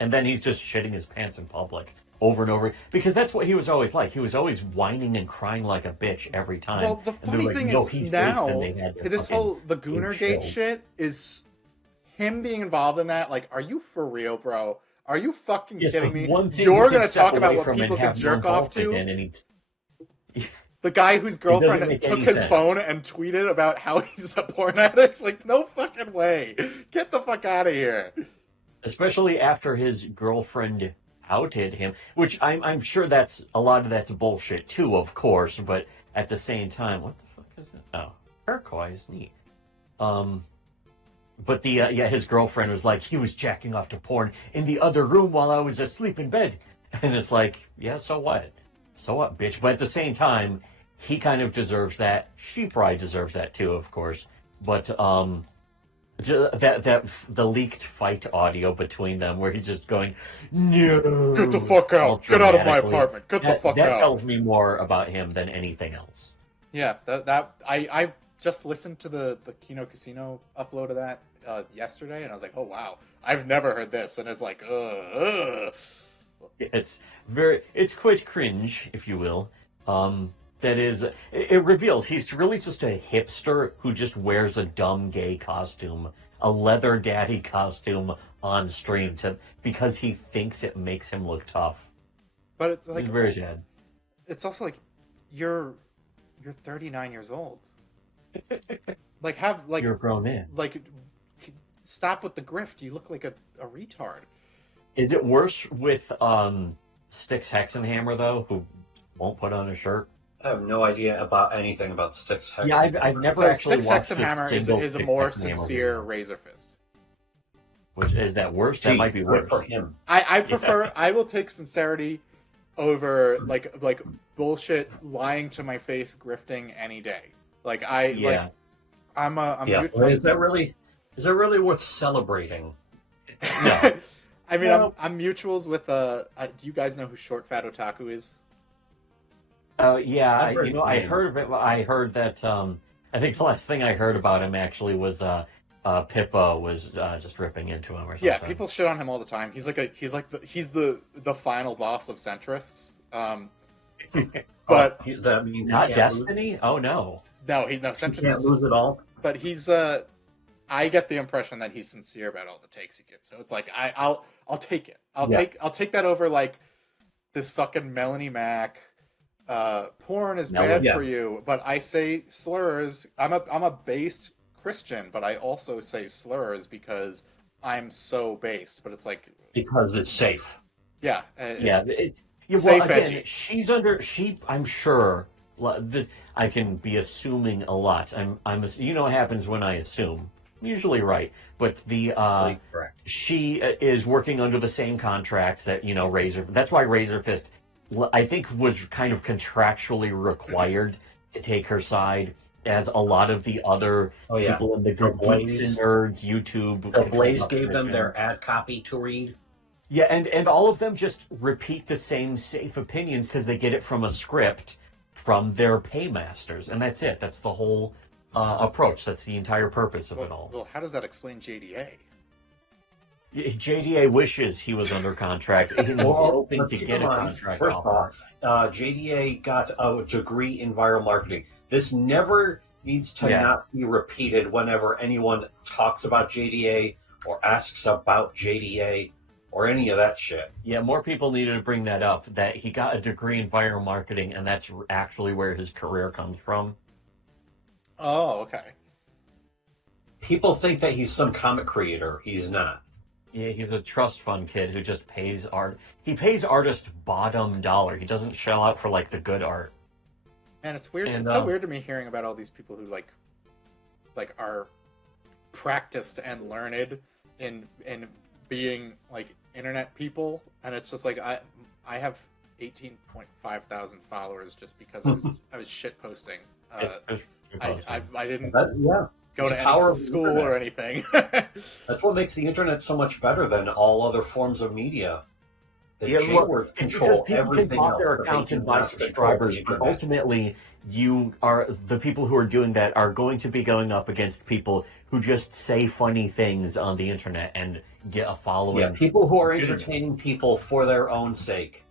And then he's just shitting his pants in public over and over because that's what he was always like. He was always whining and crying like a bitch every time. Well, the And they're funny like, thing "No, is he's now based," and they had to this fucking whole the Goonergate chill. shit is him being involved in that. Like, are you for real, bro? Are you fucking Yes, kidding me? one thing You're you can gonna step talk about away what from and people can have no jerk off to? involvement in, and The guy whose girlfriend make took any his sense. phone and tweeted about how he's a porn addict. Like, no fucking way. Get the fuck out of here. especially after his girlfriend outed him, which I'm sure that's a lot of that's bullshit too, of course. But at the same time, what the fuck is it? Oh, turquoise, neat. But his girlfriend was like, he was jacking off to porn in the other room while I was asleep in bed, and it's like, yeah, so what? So what, bitch? But at the same time, he kind of deserves that. She probably deserves that too, of course. But that the leaked fight audio between them, where he's just going, "No, Get the fuck out. all Get out of my dramatically. apartment. Get the fuck that out. tells me more about him than anything else. Yeah, I just listened to the Kino Casino upload of that yesterday, and I was like, oh wow, I've never heard this, and it's like, It's quite cringe, if you will. That is, it reveals he's really just a hipster who just wears a dumb gay costume, a leather daddy costume on stream because he thinks it makes him look tough. But it's like It's very sad. it's also like you're 39 years old. Like have like You're a grown man. like stop with the grift. You look like a retard. Is it worse with Styx Hexenhammer though, who won't put on a shirt? I have no idea about anything about Styx Hex. Yeah, I've never So actually Styx watched Hexenhammer is single a Styx more Hexenhammer sincere video. Razor Fist. Which is that worse? Gee, That might be good worse. for him. I prefer. I will take sincerity over like bullshit lying to my face grifting any day. Like Yeah. I'm Yeah, but is that really worth celebrating? No. I mean, No. I'm mutuals with do you guys know who Short Fat Otaku is? Yeah, I've heard I the name. heard of it. I heard that I think the last thing I heard about him actually was Pippa was just ripping into him or Yeah, something. people shit on him all the time. He's the final boss of centrists. But That means he Not can't lose. Destiny? Oh no. no, He centrists can't is lose just, it all. but he's I get the impression that he's sincere about all the takes he gives. So it's like I'll take it. Yeah. I'll take that over like this fucking Melanie Mac. Porn is bad Yeah. for you, but I say slurs. I'm a based Christian, but I also say slurs because I'm so based. But it's like, Because it's safe. Yeah, well, safe again, edgy. I'm sure, this, I can be assuming a lot. You know what happens when I assume. I'm usually right. But Correct. she is working under the same contracts that, Razor, that's why Razor Fist, I think, was kind of contractually required to take her side, as a lot of the other Oh yeah. people in the The Geeks Blaze. and Nerds YouTube. The Blaze gave them control their ad copy to read. Yeah, and all of them just repeat the same safe opinions because they get it from a script from their paymasters, and that's it. That's the whole approach. That's the entire purpose of it all. Well, how does that explain JDA? JDA wishes he was under contract. He was hoping Let's to keep get in a mind, contract first offer. off, JDA got a degree in viral marketing. This never needs to not be repeated whenever anyone talks about JDA or asks about JDA or any of that shit. Yeah, more people needed to bring that up, that he got a degree in viral marketing, and that's actually where his career comes from. Oh, okay. People think that he's some comic creator. He's not. Yeah, he's a trust fund kid who just pays art. He pays artists bottom dollar. He doesn't shell out for like the good art. And it's weird. And, it's so weird to me hearing about all these people who like are practiced and learned in being like internet people, and it's just like I have 18.5 thousand followers just because I was shit posting. I didn't go to any school or anything. That's what makes the internet so much better than all other forms of media. The Jayword control people can everything bot else, their but accounts they and do buy not control subscribers, the but internet. ultimately, the people who are doing that are going to be going up against people who just say funny things on the internet and get a following. Yeah, people who are entertaining people for their own sake.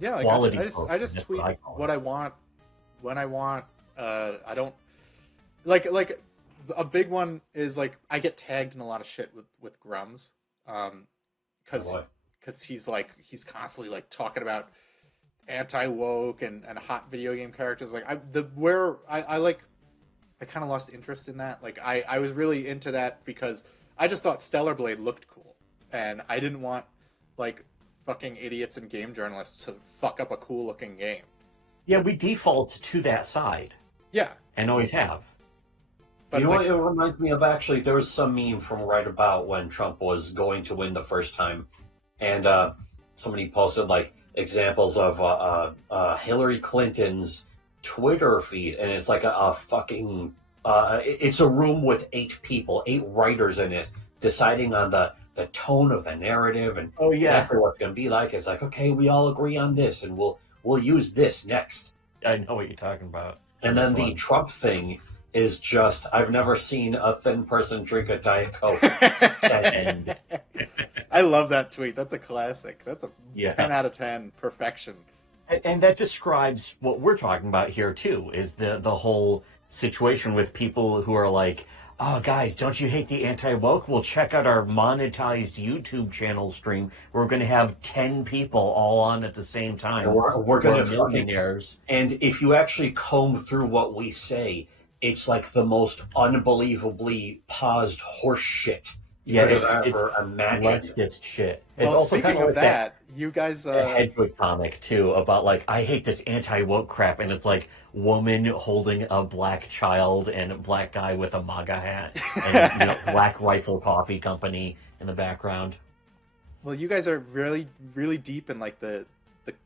Yeah, like I just tweet what I want when I want. I don't like a big one is like I get tagged in a lot of shit with Grums, because he's constantly like talking about anti-woke and hot video game characters. Like I kind of lost interest in that. Like I was really into that because I just thought Stellar Blade looked cool, and I didn't want like fucking idiots and game journalists to fuck up a cool looking game. Yeah, we default to that side. Yeah, and always have. But you know what it reminds me of? Actually, there was some meme from right about when Trump was going to win the first time, and somebody posted like examples of Hillary Clinton's Twitter feed, and it's like a fucking it's a room with 8 people, 8 writers in it, deciding on the tone of the narrative and exactly what's going to be like. It's like, okay, we all agree on this, and we'll use this next. I know what you're talking about. And then the Trump thing is just, I've never seen a thin person drink a Diet Coke. I love that tweet. That's a classic. That's a 10 out of 10 perfection. And that describes what we're talking about here too, is the whole situation with people who are like, oh guys, don't you hate the anti-woke? Well, check out our monetized YouTube channel stream. We're going to have 10 people all on at the same time. And we're going to millionaires. And if you actually comb through what we say, it's like the most unbelievably paused horse shit you could have ever imagined. Leftist shit. Well, it's also speaking kind of that, you guys... a Hedwig comic, too, about, like, I hate this anti-woke crap, and it's, like, woman holding a black child and a black guy with a MAGA hat, and, Black Rifle Coffee Company in the background. Well, you guys are really, really deep in, like, the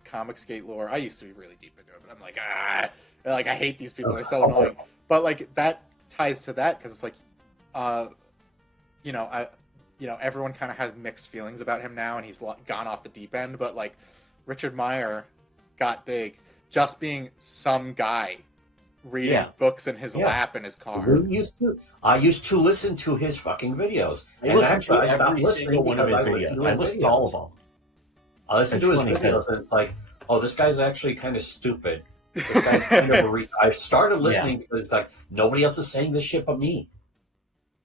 comic skate lore. I used to be really deep into it, but I'm like, I hate these people. They're so annoying. But, like, that ties to that, because it's like, everyone kind of has mixed feelings about him now, and he's gone off the deep end. But like, Richard Meyer got big just being some guy reading Yeah. books in his Yeah. lap in his car. I used to listen to his fucking videos. I And listen actually, to I stopped every listening single one of because his I listened videos. to I his listen to all of videos. them. I listened It's to his funny, videos, 'cause- and it's like, oh, this guy's actually kind of stupid. This guy's kind of I started listening because it's like, nobody else is saying this shit but me.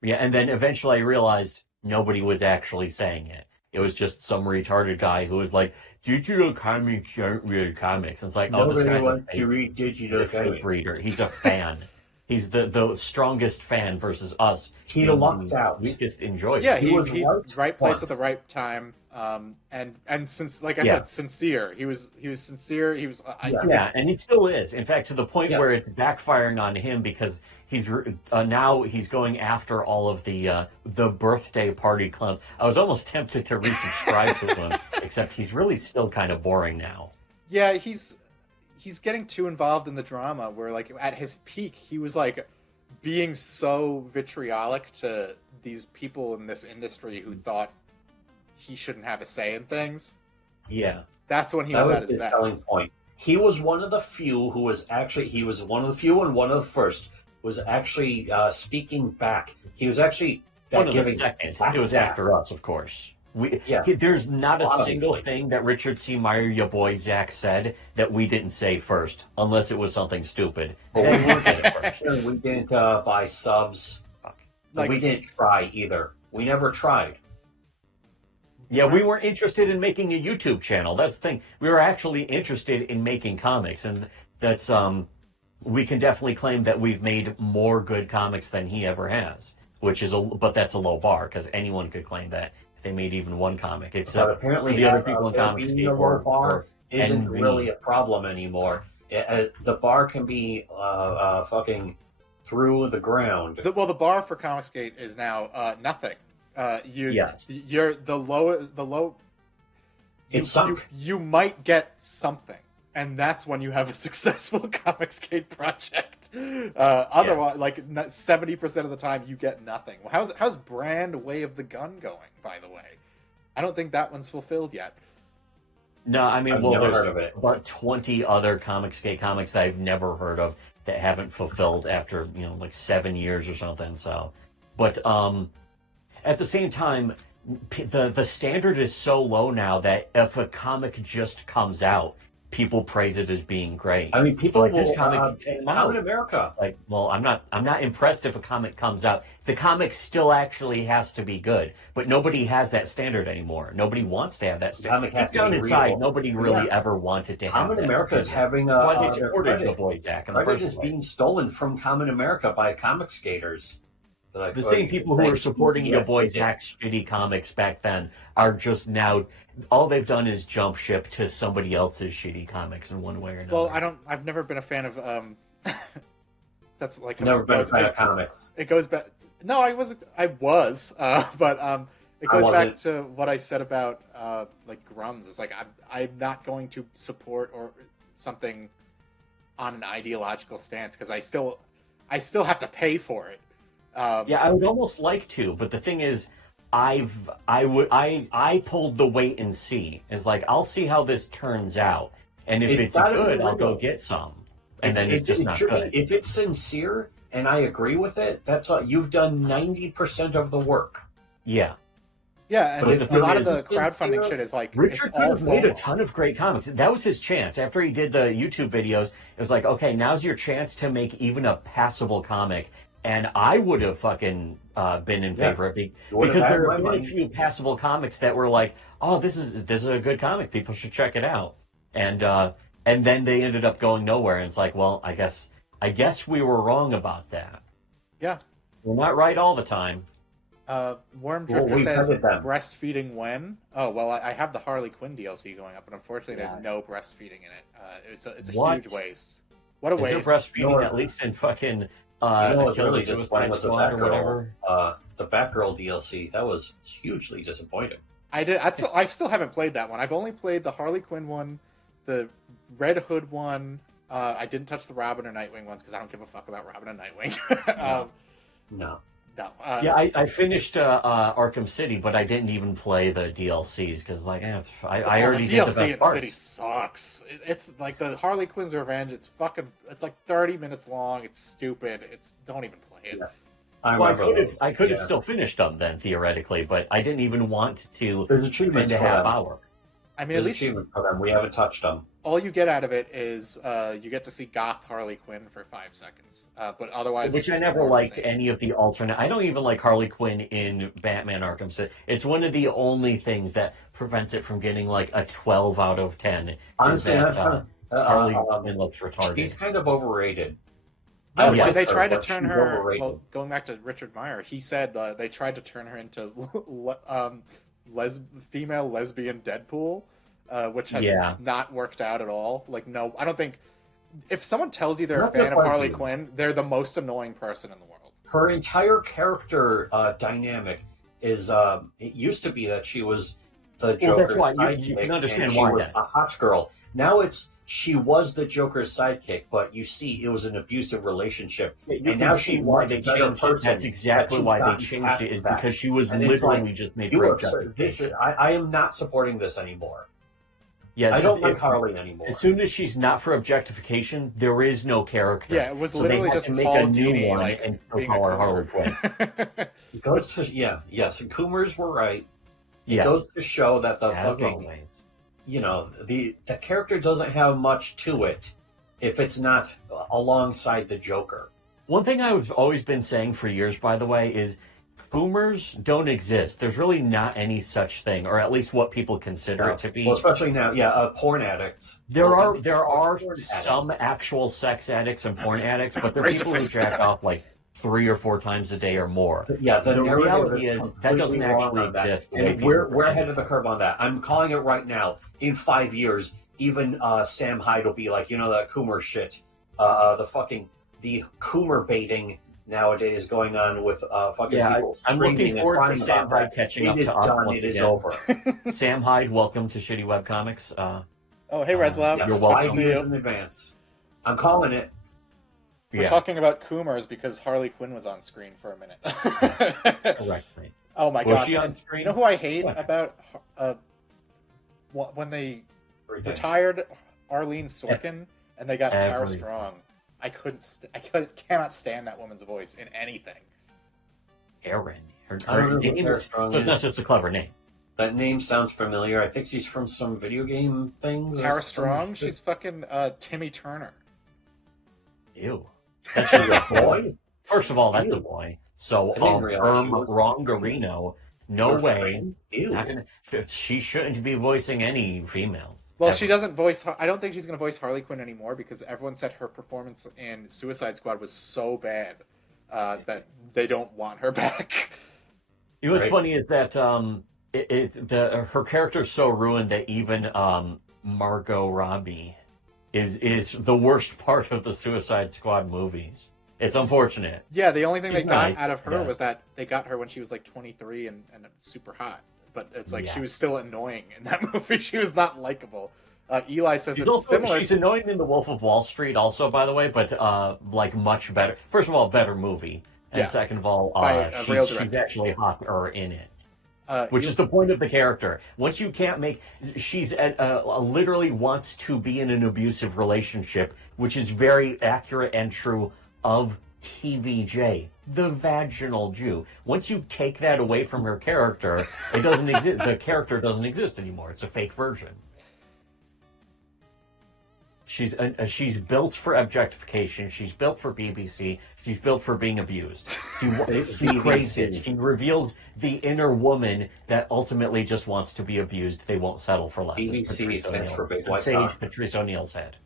Yeah, and then eventually I realized nobody was actually saying it. It was just some retarded guy who was like, digital comics aren't real comics. And it's like, oh, this Nobody guy's a wants to fake, read he's digital a fake comics. reader. He's a fan. He's the strongest fan versus us. He the lucked out. Weakest enjoyers. Yeah, He was right place once. at the right time. And since, like I Yeah. said, sincere. He was sincere. He was. Yeah, and he still is. In fact, to the point Yes. where it's backfiring on him because he's now he's going after all of the birthday party clowns. I was almost tempted to resubscribe to him, except he's really still kind of boring now. Yeah, he's getting too involved in the drama. Where like at his peak, he was like being so vitriolic to these people in this industry who thought he shouldn't have a say in things. Yeah. That's when he That was was at his his best. selling point. He was one of the few who was actually, he was one of the few and one of the first who was actually speaking back. He was actually One of the giving second. back It was back. after us, of course. Yeah. There's not a Obviously. single thing that Richard C. Meyer, your boy Zach, said that we didn't say first, unless it was something stupid. Then we said it first. And we didn't buy subs. Like- We didn't try either. We never tried. Yeah, we weren't interested in making a YouTube channel. That's the thing. We were actually interested in making comics, and that's we can definitely claim that we've made more good comics than he ever has, but that's a low bar because anyone could claim that if they made even one comic. Except But apparently, the other people in comics being a low bar isn't envy. really a problem anymore. The bar can be fucking through the ground. The bar for Comicsgate is now nothing. Yes. You're the low. It sunk. You might get something, and that's when you have a successful Comicsgate project. Otherwise, like 70% of the time, you get nothing. How's Brand Way of the Gun going? By the way, I don't think that one's fulfilled yet. No, I mean, I've well, never there's heard of it. about 20 other Comicsgate comics that I've never heard of that haven't fulfilled after, like 7 years or something. So, but at the same time, the standard is so low now that if a comic just comes out, people praise it as being great. I mean, people Like will this comic came out. in America. Like, well, I'm not impressed if a comic comes out. The comic still actually has to be good, but nobody has that standard anymore. Nobody wants to have that standard. Comic has Deep to down be inside, readable. nobody really ever wanted to have Common that America is standard. having That's why they their supported credit. the boy Zach in the Credit first is place. being stolen from Common America by comic skaters. Like, The same people who were supporting your boy Zach's shitty comics back then are just now, all they've done is jump ship to somebody else's shitty comics in one way or another. Well, I've never been a fan of. That's like Never been a fan of comics. It goes back. No, I was, but it goes back to what I said about like Grums. It's like I'm not going to support or something on an ideological stance because I still have to pay for it. Yeah, I would almost like to, but the thing is, I pulled the wait and see. It's like I'll see how this turns out, and if it's good, I'll go get some. And then it's just not good. If it's sincere and I agree with it, that's all. You've done 90% of the work. Yeah. Yeah, But and the a thing lot is, of the crowdfunding shit is like Richard it's could all have made a FOMO. ton of great comics. That was his chance. After he did the YouTube videos, it was like, okay, now's your chance to make even a passable comic. And I would have fucking been in favor of it because there have been a few passable comics that were like, oh, this is a good comic. People should check it out. And then they ended up going nowhere. And it's like, well, I guess we were wrong about that. Yeah. We're not right all the time. Worm Drifter we says covered them. breastfeeding when? Oh well, I have the Harley Quinn DLC going up, but unfortunately, Yeah. there's no breastfeeding in it. It's a What? huge waste. What a Is there waste! breastfeeding No, at least in fucking You know what's Kill really the disappointing Suicide was the Squad or whatever? The Batgirl DLC. That was hugely disappointing. I still haven't played that one. I've only played the Harley Quinn one, the Red Hood one. I didn't touch the Robin or Nightwing ones because I don't give a fuck about Robin and Nightwing. No. No. Yeah, I finished Arkham City, but I didn't even play the DLCs because, like, I already the did the DLC best in part. City sucks. It's like the Harley Quinn's Revenge. It's like 30 minutes long. It's stupid. Don't even play it. Yeah. I Well, remember those. I could have Yeah. still finished them then theoretically, but I didn't even want to There's spend achievements a for half them. hour. I mean, at There's least achievements for them. We haven't touched them. all you get out of it is you get to see goth Harley Quinn for 5 seconds. But otherwise, Which I it's never more of the liked same. any of the alternate. I don't even like Harley Quinn in Batman Arkham City. It's one of the only things that prevents it from getting like a 12 out of 10. Is Honestly, that Harley Quinn looks she's retarded. kind of overraid. Yeah, I yeah. like they her, tried to but turn she's her. overrated. Well, going back to Richard Meyer, he said they tried to turn her into female lesbian Deadpool, which has Yeah. not worked out at all. Like, no, I don't think if someone tells you they're Not a fan just of Harley lesbian. Quinn, they're the most annoying person in the world. Her entire character dynamic is it used to be that she was the Well, Joker's that's why you sidekick can understand and she why was then. a hot girl. Now it's she was the Joker's sidekick, but you see it was an abusive relationship. You And can now see she's a why much they better changed it. person. That's exactly she's why they gotten changed past it, is that. because she was And it's literally like, just made you for are objectification. I am not supporting this anymore. Yeah, I don't like if- Harley anymore. As soon as she's not for objectification, there is no character. Yeah, it was So they literally had just to make Paul a new Dini, one like and being a call her Harley Quinn. Quinn. It goes to yes, and Coomers were right. It Yes, goes to show that the as fucking always. the character doesn't have much to it if it's not alongside the Joker. One thing I've always been saying for years, by the way, is boomers don't exist. There's really not any such thing, or at least what people consider it to be. Well, especially now, porn addicts. There are Porn some addicts. actual sex addicts and porn addicts, but they're Raise a people who fist. jack off like 3 or 4 times a day or more. Yeah, the reality narrative is that completely doesn't wrong actually on that. exist. the way And people we're pretend ahead of the it curve on that. I'm calling it right now. In 5 years, even Sam Hyde will be like, that Coomer shit. The Coomer baiting nowadays going on with fucking Yeah, people I'm screaming looking and forward crying to Sam about Hyde that. catching It up is to us done. once It is again. over. Sam Hyde, welcome to Shitty Webcomics. Oh, hey, Reslav. Yes, You're Good welcome. to 5 see years you. in advance. I'm calling it. We're talking about Coomers because Harley Quinn was on screen for a minute. Correctly. Oh my Was gosh! she on And screen? you know who I hate What? about when they Everything. retired Arlene Sorkin and they got Tara Everything. Strong? I cannot stand that woman's voice in anything. Erin. I don't Her know who name Tara is, Strong so it's not is. just a clever name. That name sounds familiar. I think she's from some video game things. or Tara some Strong, shit. she's fucking Timmy Turner. Ew. That's just a boy. First of all, that's Ew. a boy. So, I didn't realize she was- Rongarino, no You're way. trained? Ew. Not gonna, she shouldn't be voicing any female. Well, ever. she doesn't voice. I don't think she's going to voice Harley Quinn anymore because everyone said her performance in Suicide Squad was so bad that they don't want her back. You know what's Right. funny is that her character's so ruined that even Margot Robbie is the worst part of the Suicide Squad movies. It's unfortunate. Yeah, the only thing She's they got nice, out of her yeah. was that they got her when she was like 23 and super hot. But it's like Yeah. she was still annoying in that movie. She was not likable. Eli says She's it's also, similar. she's annoying in The Wolf of Wall Street, also, by the way, but like much better. First of all, better movie, and Yeah. second of all, By a real she's director. actually hotter in it. Which Eli- is the point of the character. Once you can't make, she's literally wants to be in an abusive relationship, which is very accurate and true of TVJ, the vaginal Jew. Once you take that away from her character, it doesn't exist. The character doesn't exist anymore. It's a fake version. She's built for objectification. She's built for BBC. She's built for being abused. She craves it. She reveals the inner woman that ultimately just wants to be abused. They won't settle for less. as BBC Patrice stands O'Neal- for big as white Sage cock. Patrice O'Neal said.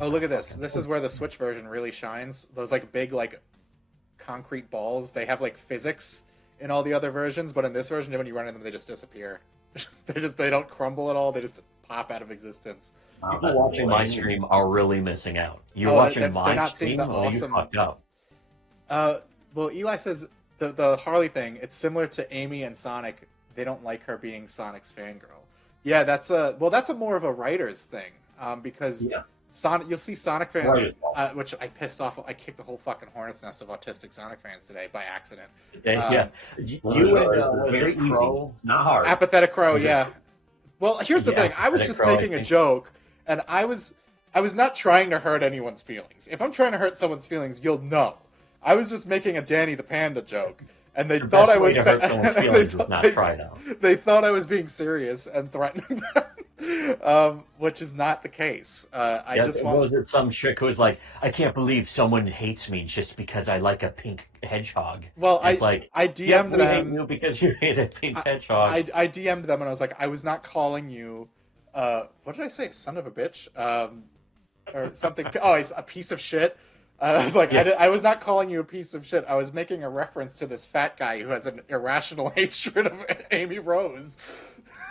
Oh, look at this. This is where the Switch version really shines. Those like big like concrete balls. They have like physics in all the other versions, but in this version, when you run into them, they just disappear. They don't crumble at all. They just pop out of existence. Wow, People that's watching my lame. stream are really missing out. You're Oh, watching they're my not seeing stream? the Oh, awesome- you fucked up. Well, Eli says the Harley thing. It's similar to Amy and Sonic. They don't like her being Sonic's fangirl. Yeah, that's a more of a writer's thing because Yeah. Sonic. You'll see Sonic fans, Right as well. which I pissed off. I kicked the whole fucking hornet's nest of autistic Sonic fans today by accident. Yeah, you Well, and it's was very it easy. Crow? It's not hard. Apathetic Crow, Was it- yeah. Well, here's the Yeah, thing. I was Apathetic just Crow, I making a think. joke, and I was not trying to hurt anyone's feelings. If I'm trying to hurt someone's feelings, you'll know. I was just making a Danny the Panda joke, and they The thought best I was way to hurt someone's feelings is not try though. they thought I was being serious and threatening them, which is not the case. I Yeah, just was want. it some chick who was like, I can't believe someone hates me just because I like a pink hedgehog. Well, It's like, I yeah, DM'd we hate them. you because you hate a pink hedgehog. I DM'd them and I was like, I was not calling you. What did I say? Son of a bitch, or something. Oh, he's a piece of shit. I was like, Yeah. I was not calling you a piece of shit. I was making a reference to this fat guy who has an irrational hatred of Amy Rose.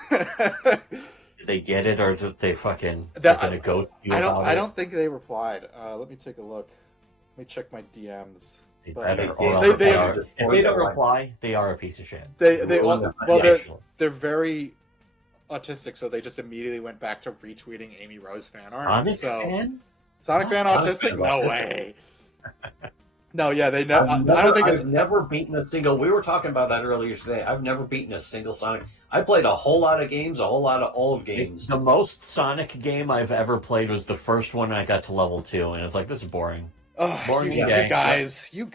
Did they get it, or did they fucking That- they're gonna ghost you about I it? don't think they replied. Let me take a look. Let me check my DMs. They but- better, They- or else they- they they- are. If they don't They're- reply, they are a piece of shit. They Ruined well, the- they're Actually. they're very autistic, so they just immediately went back to retweeting Amy Rose fan art. Sonic so fan? Sonic fan Sonic autistic? fan No autistic. way. No, yeah, they know. I've I don't think it's. never beaten a single. We were talking about that earlier today. I've never beaten a single Sonic. I played a whole lot of games, a whole lot of old games. The most Sonic game I've ever played was the first one. I got to level 2, and it's like, this is boring. Oh, Morning you gang. guys. I'm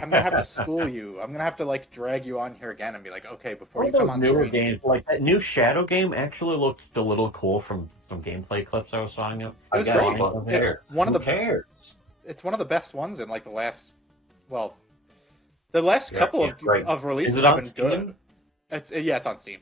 gonna have to school you. I'm gonna have to like drag you on here again and be like, okay, before One you of come those on newer stream. games, like that new Shadow game, actually looked a little cool from some gameplay clips I was seeing. It I was guess great. who It's cares? one of Who the cares? it's one of the best ones in like the last. Well, the last Yeah, couple it's great. of releases Is it have on been Steam? good. It's on Steam.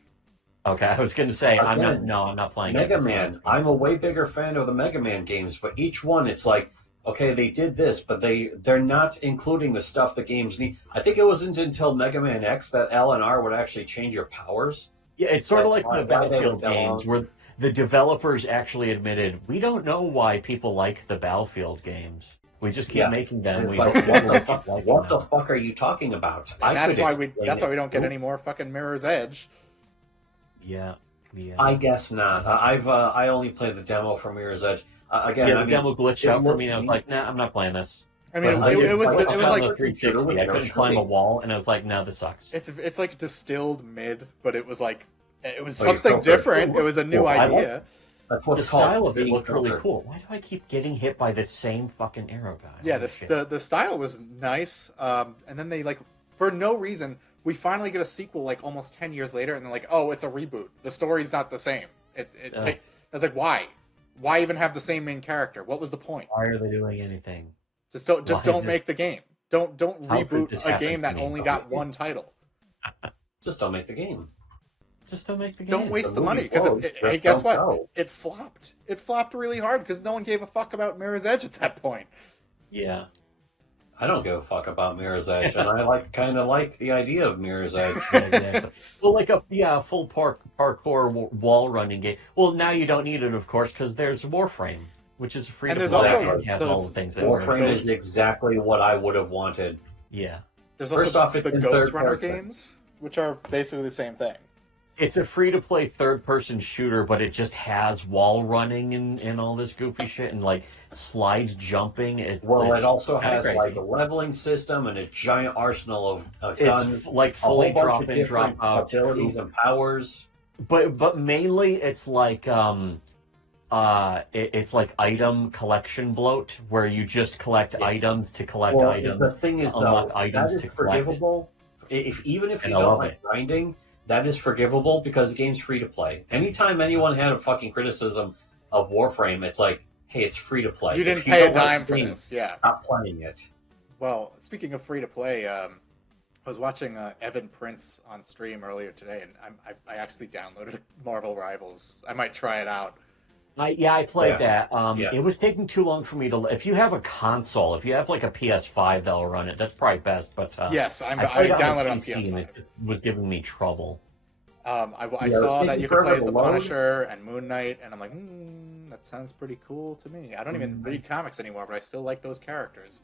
Okay, I was gonna say I'm Again, not playing Mega it. Man. I'm a way bigger fan of the Mega Man games, but each one, it's like, okay, they did this, but they're not including the stuff the games need. I think it wasn't until Mega Man X that L and R would actually change your powers. Yeah, it's sort of like Why- the why they Battlefield would go games on. where the developers actually admitted we don't know why people like the Battlefield games. We just keep Yeah. making them. It's We like, don't what really the keep liking What the them. fuck are you talking about? And that's could why explain we don't get it. any more fucking Mirror's Edge. Yeah. I guess not. I only played the demo for Mirror's Edge. Again, Yeah, I the mean, demo glitched it out for looked me, and I was neat. like, nah, I'm not playing this. I mean, But it was I the, like it was how like the 360. I couldn't climb a wall, and I was like, no, this sucks. it's like distilled mid, but it was like it was Oh, you something felt it. different. It was a new Well, I idea. That's what The it's called. style of it being looked really filtered. cool. Why do I keep getting hit by the same fucking arrow guy? Yeah, Holy shit. the style was nice. And then they like for no reason we finally get a sequel like almost 10 years later, and they're like, oh, it's a reboot. The story's not the same. I was like, why? Why even have the same main character? What was the point? Why are they doing anything? Just Why don't is make the game. Don't How could reboot this a happen game to that me? only got one title. Just don't make the game. Just don't make the game. Don't waste the money movie because blows, hey, just guess don't what? go. It flopped. It flopped really hard because no one gave a fuck about Mirror's Edge at that point. Yeah. I don't give a fuck about Mirror's Edge, and I kind of like the idea of Mirror's Edge. Yeah, exactly. Well, like a full parkour wall running game. Well, now you don't need it, of course, because there's Warframe, which is free And to there's play. also and has all those- the things that those- are Warframe is exactly what I would have wanted. Yeah. There's First also off, it's the in Ghost third Runner person. games, which are basically the same thing. It's a free to play third person shooter, but it just has wall running and all this goofy shit and like slide jumping. It it's also kinda has crazy. like a leveling system and a giant arsenal of guns, It's like a whole fully bunch drop of in, drop different out. abilities and powers. But mainly it's like it's like item collection bloat where you just collect items to collect Well, items. the thing is, unlock though, items that is to collect. forgivable. Even if And you I don't love like it. grinding, that is forgivable because the game's free to play. Anytime anyone had a fucking criticism of Warframe, it's like, hey, it's free to play. You didn't If pay a don't like dime the for game, this, yeah. Stop playing it. Well, speaking of free to play, I was watching Evan Prince on stream earlier today, and I actually downloaded Marvel Rivals. I might try it out. I played that. Yeah. It was taking too long for me to. If you have a console, if you have like a PS5 that'll run it, that's probably best. But Yes, I played downloaded on PC and PS5. it just was giving me trouble. I Yeah, it saw was that taking you could play forever as the to load. Punisher and Moon Knight, and I'm like, that sounds pretty cool to me. I don't even read comics anymore, but I still like those characters.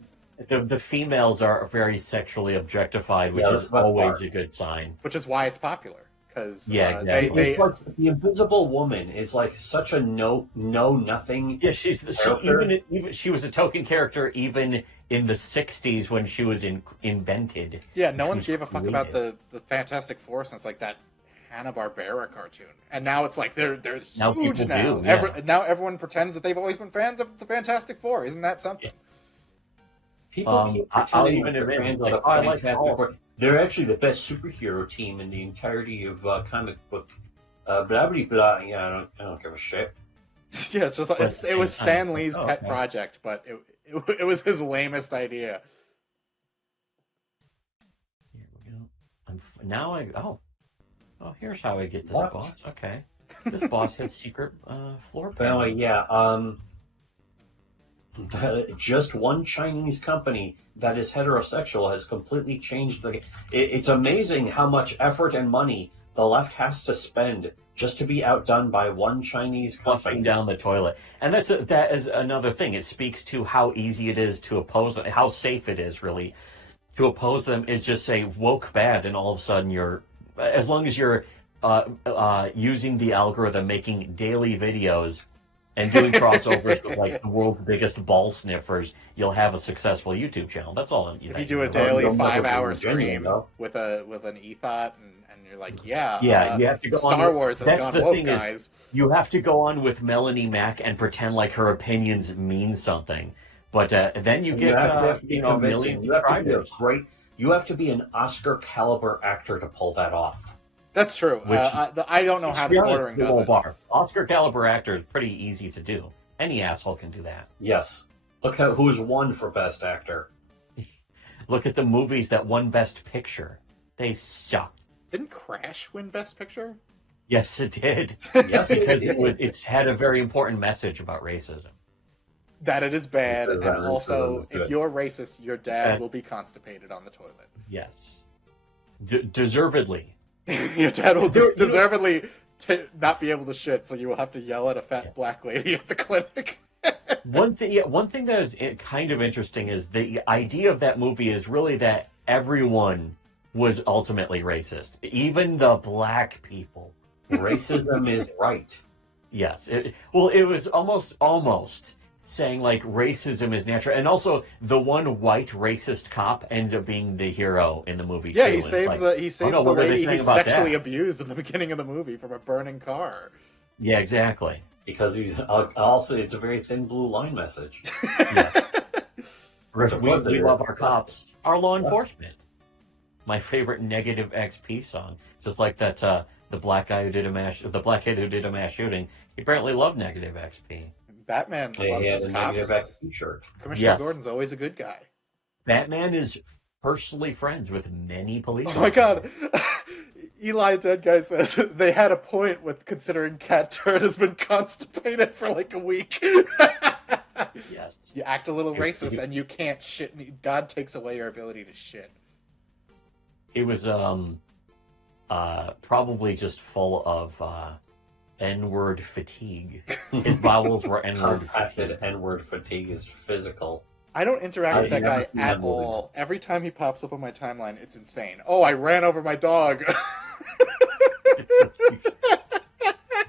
The females are very sexually objectified, which Yeah, is that's the best always part. a good sign. Which is why it's popular, because Yeah, exactly. they It's like the Invisible Woman is like such a nothing Yeah, character. even she was a token character even in the '60s when she was invented. yeah, no She one was gave a fuck about created. the Fantastic Four since like that Hanna-Barbera cartoon, and now it's like they're Now huge people now. do, yeah. Now everyone pretends that they've always been fans of the Fantastic Four. Isn't that something? People keep I'll pretending even that they're admit, fans it's of like, the oh, I like Fantastic all. Four. They're actually the best superhero team in the entirety of comic book. Blah blah blah. Yeah, I don't give a shit. Yeah, it's just But at the it same was time, it's Stan like, Lee's oh, pet okay. project, but it was his lamest idea. Here we go. Now oh, here's how I get this What? boss. Okay, this boss has secret floor But anyway, panels. yeah. Just one Chinese company that is heterosexual has completely changed the. It's amazing how much effort and money the left has to spend just to be outdone by one Chinese Flushing company. down the toilet, and that is another thing. It speaks to how easy it is to oppose them, how safe it is really to oppose them. Is just say woke bad, and all of a sudden you're, as long as you're using the algorithm, making daily videos and doing crossovers with like the world's biggest ball sniffers, you'll have a successful YouTube channel. That's all If that you do a really daily You'll never 5-hour be genuine, stream though. with an ethot, and you're like, yeah, Yeah, you have to go on. Star Wars has That's gone the woke, thing is, guys. you have to go on with Melanie Mack and pretend like her opinions mean something. But then you And get, you have to be a million convincing. You have to be a subscribers, great. You have to be an Oscar caliber actor to pull that off. That's true. which I don't know how to the be honest, ordering is a does low it. bar. Oscar caliber actor is pretty easy to do. Any asshole can do that. Yes. Look at who's won for Best Actor. Look at the movies that won Best Picture. They suck. Didn't Crash win Best Picture? Yes, it did. Yes, Because it is. it's had a very important message about racism. That it is bad, Because and that also, racism is if good. you're racist, your dad And- will be constipated on the toilet. Yes. Deservedly. Your dad will There- you know- deservedly not be able to shit, so you will have to yell at a fat Yeah. black lady at the clinic. One thing that is kind of interesting is the idea of that movie is really that everyone was ultimately racist, even the black people. Racism is right. Yes. It was almost saying like racism is natural, and also the one white racist cop ends up being the hero in the movie. Yeah, too. he It's saves like, he saves oh, no, the what are they lady he saying about sexually that? abused in the beginning of the movie from a burning car. Yeah, exactly. Because he's also it's a very thin blue line message. Yes. Which We love our cops, our law Yeah. enforcement. My favorite negative XP song, just like that. The black kid who did a mass shooting. He apparently loved negative XP. Batman He loves has his a negative X cops. t-shirt. Commissioner Yes. Gordon's always a good guy. Batman is personally friends with many police. Oh my officers. god. Eli Dead Guy says they had a point with considering Cat Turd has been constipated for like a week. Yes. You act a little Here's- racist and you can't shit. God takes away your ability to shit. It was probably just full of N-word fatigue. His bowels were N-word Compacted fatigue. N-word fatigue is physical. I don't interact with that never guy seen at that movie. all. Every time he pops up on my timeline, it's insane. Oh, I ran over my dog.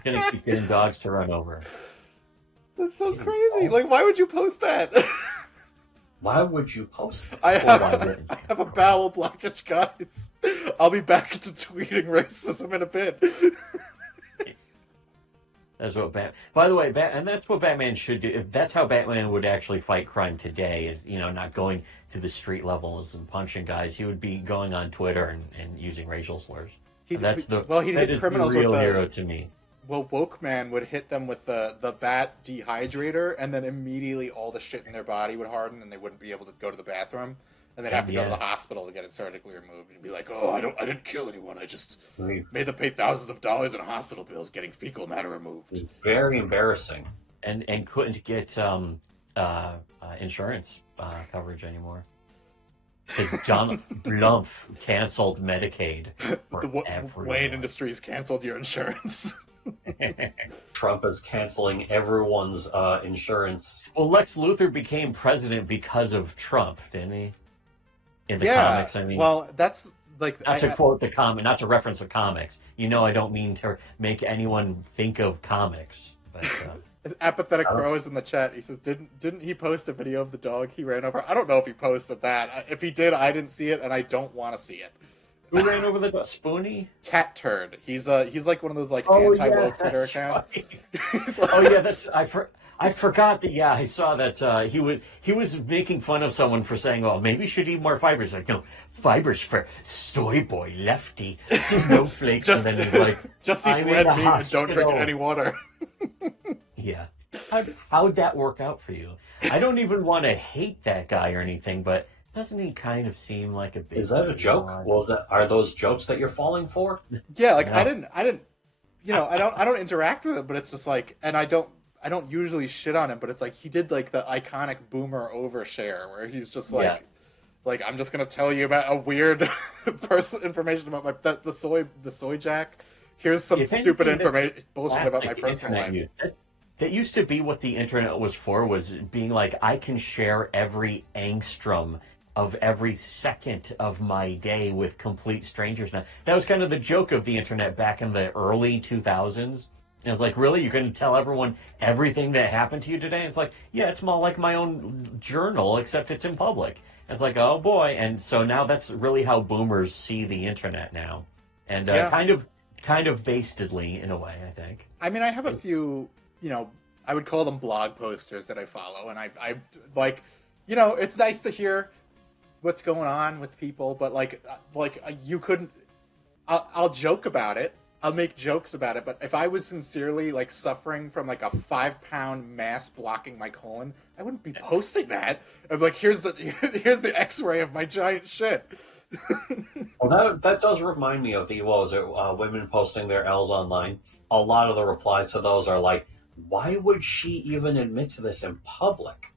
Gonna keep getting dogs to run over. That's so crazy. Like, why would you post that? Why would you post that? I Or why have, wouldn't I have a bowel blockage, guys. I'll be back to tweeting racism in a bit. That's what By the way, and that's what Batman should do. If that's how Batman would actually fight crime today, is not going to the street levels and punching guys. He would be going on Twitter and using racial slurs. He'd He'd hit is criminals the real with the hero to me. Well, Woke Man would hit them with the bat dehydrator, and then immediately all the shit in their body would harden, and they wouldn't be able to go to the bathroom, and they'd have to go to Yeah. the hospital to get it surgically removed, and be like, "Oh, I didn't kill anyone. I just It's made them pay thousands of dollars in hospital bills getting fecal matter removed." very embarrassing. And couldn't get insurance coverage anymore because John Blumph canceled Medicaid for everyone. Wayne Industries canceled your insurance. Trump is canceling everyone's insurance. Well, Lex Luthor became president because of Trump, didn't he? In the Yeah, comics, I mean. well, that's like Not to quote the comic, not to reference the comics. I don't mean to make anyone think of comics, but. Apathetic Crow is in the chat. He says, "Didn't he post a video of the dog he ran over?" I don't know if he posted that. If he did, I didn't see it, and I don't want to see it. Who ran over the dog? Spoony? Cat Turd. He's like one of those like anti-woke Twitter accounts. Right. Like... Oh yeah, that's I forgot that. Yeah, I saw that he was making fun of someone for saying, "Oh, maybe you should eat more fibers." Like, no, fibers for soy boy lefty snowflakes. And then he's like, "Just eat red meat and don't drink any water." Yeah. How'd that work out for you? I don't even want to hate that guy or anything, but doesn't he kind of seem like a big... Is that a joke? Are those jokes that you're falling for? Yeah, like no. I didn't I don't interact with it, but it's just like, and I don't usually shit on him, but it's like he did like the iconic boomer overshare where he's just like like, I'm just gonna tell you about a weird information about the soy jack. Here's some stupid information bullshit about my personal life. That used to be what the internet was for, was being like, I can share every angstrom of every second of my day with complete strangers now. That was kind of the joke of the internet back in the early 2000s. And I was like, really? You're going to tell everyone everything that happened to you today? It's like, yeah, it's more like my own journal, except it's in public. And it's like, oh boy. And so now that's really how boomers see the internet now. And kind of bastedly in a way, I think. I mean, I have a few... I would call them blog posters that I follow, and I like, it's nice to hear what's going on with people, but like you couldn't. I'll joke about it. I'll make jokes about it, but if I was sincerely like suffering from like a 5-pound mass blocking my colon, I wouldn't be posting that. I'm like, here's the X-ray of my giant shit. Well, that does remind me of women posting their L's online. A lot of the replies to those are like, why would she even admit to this in public?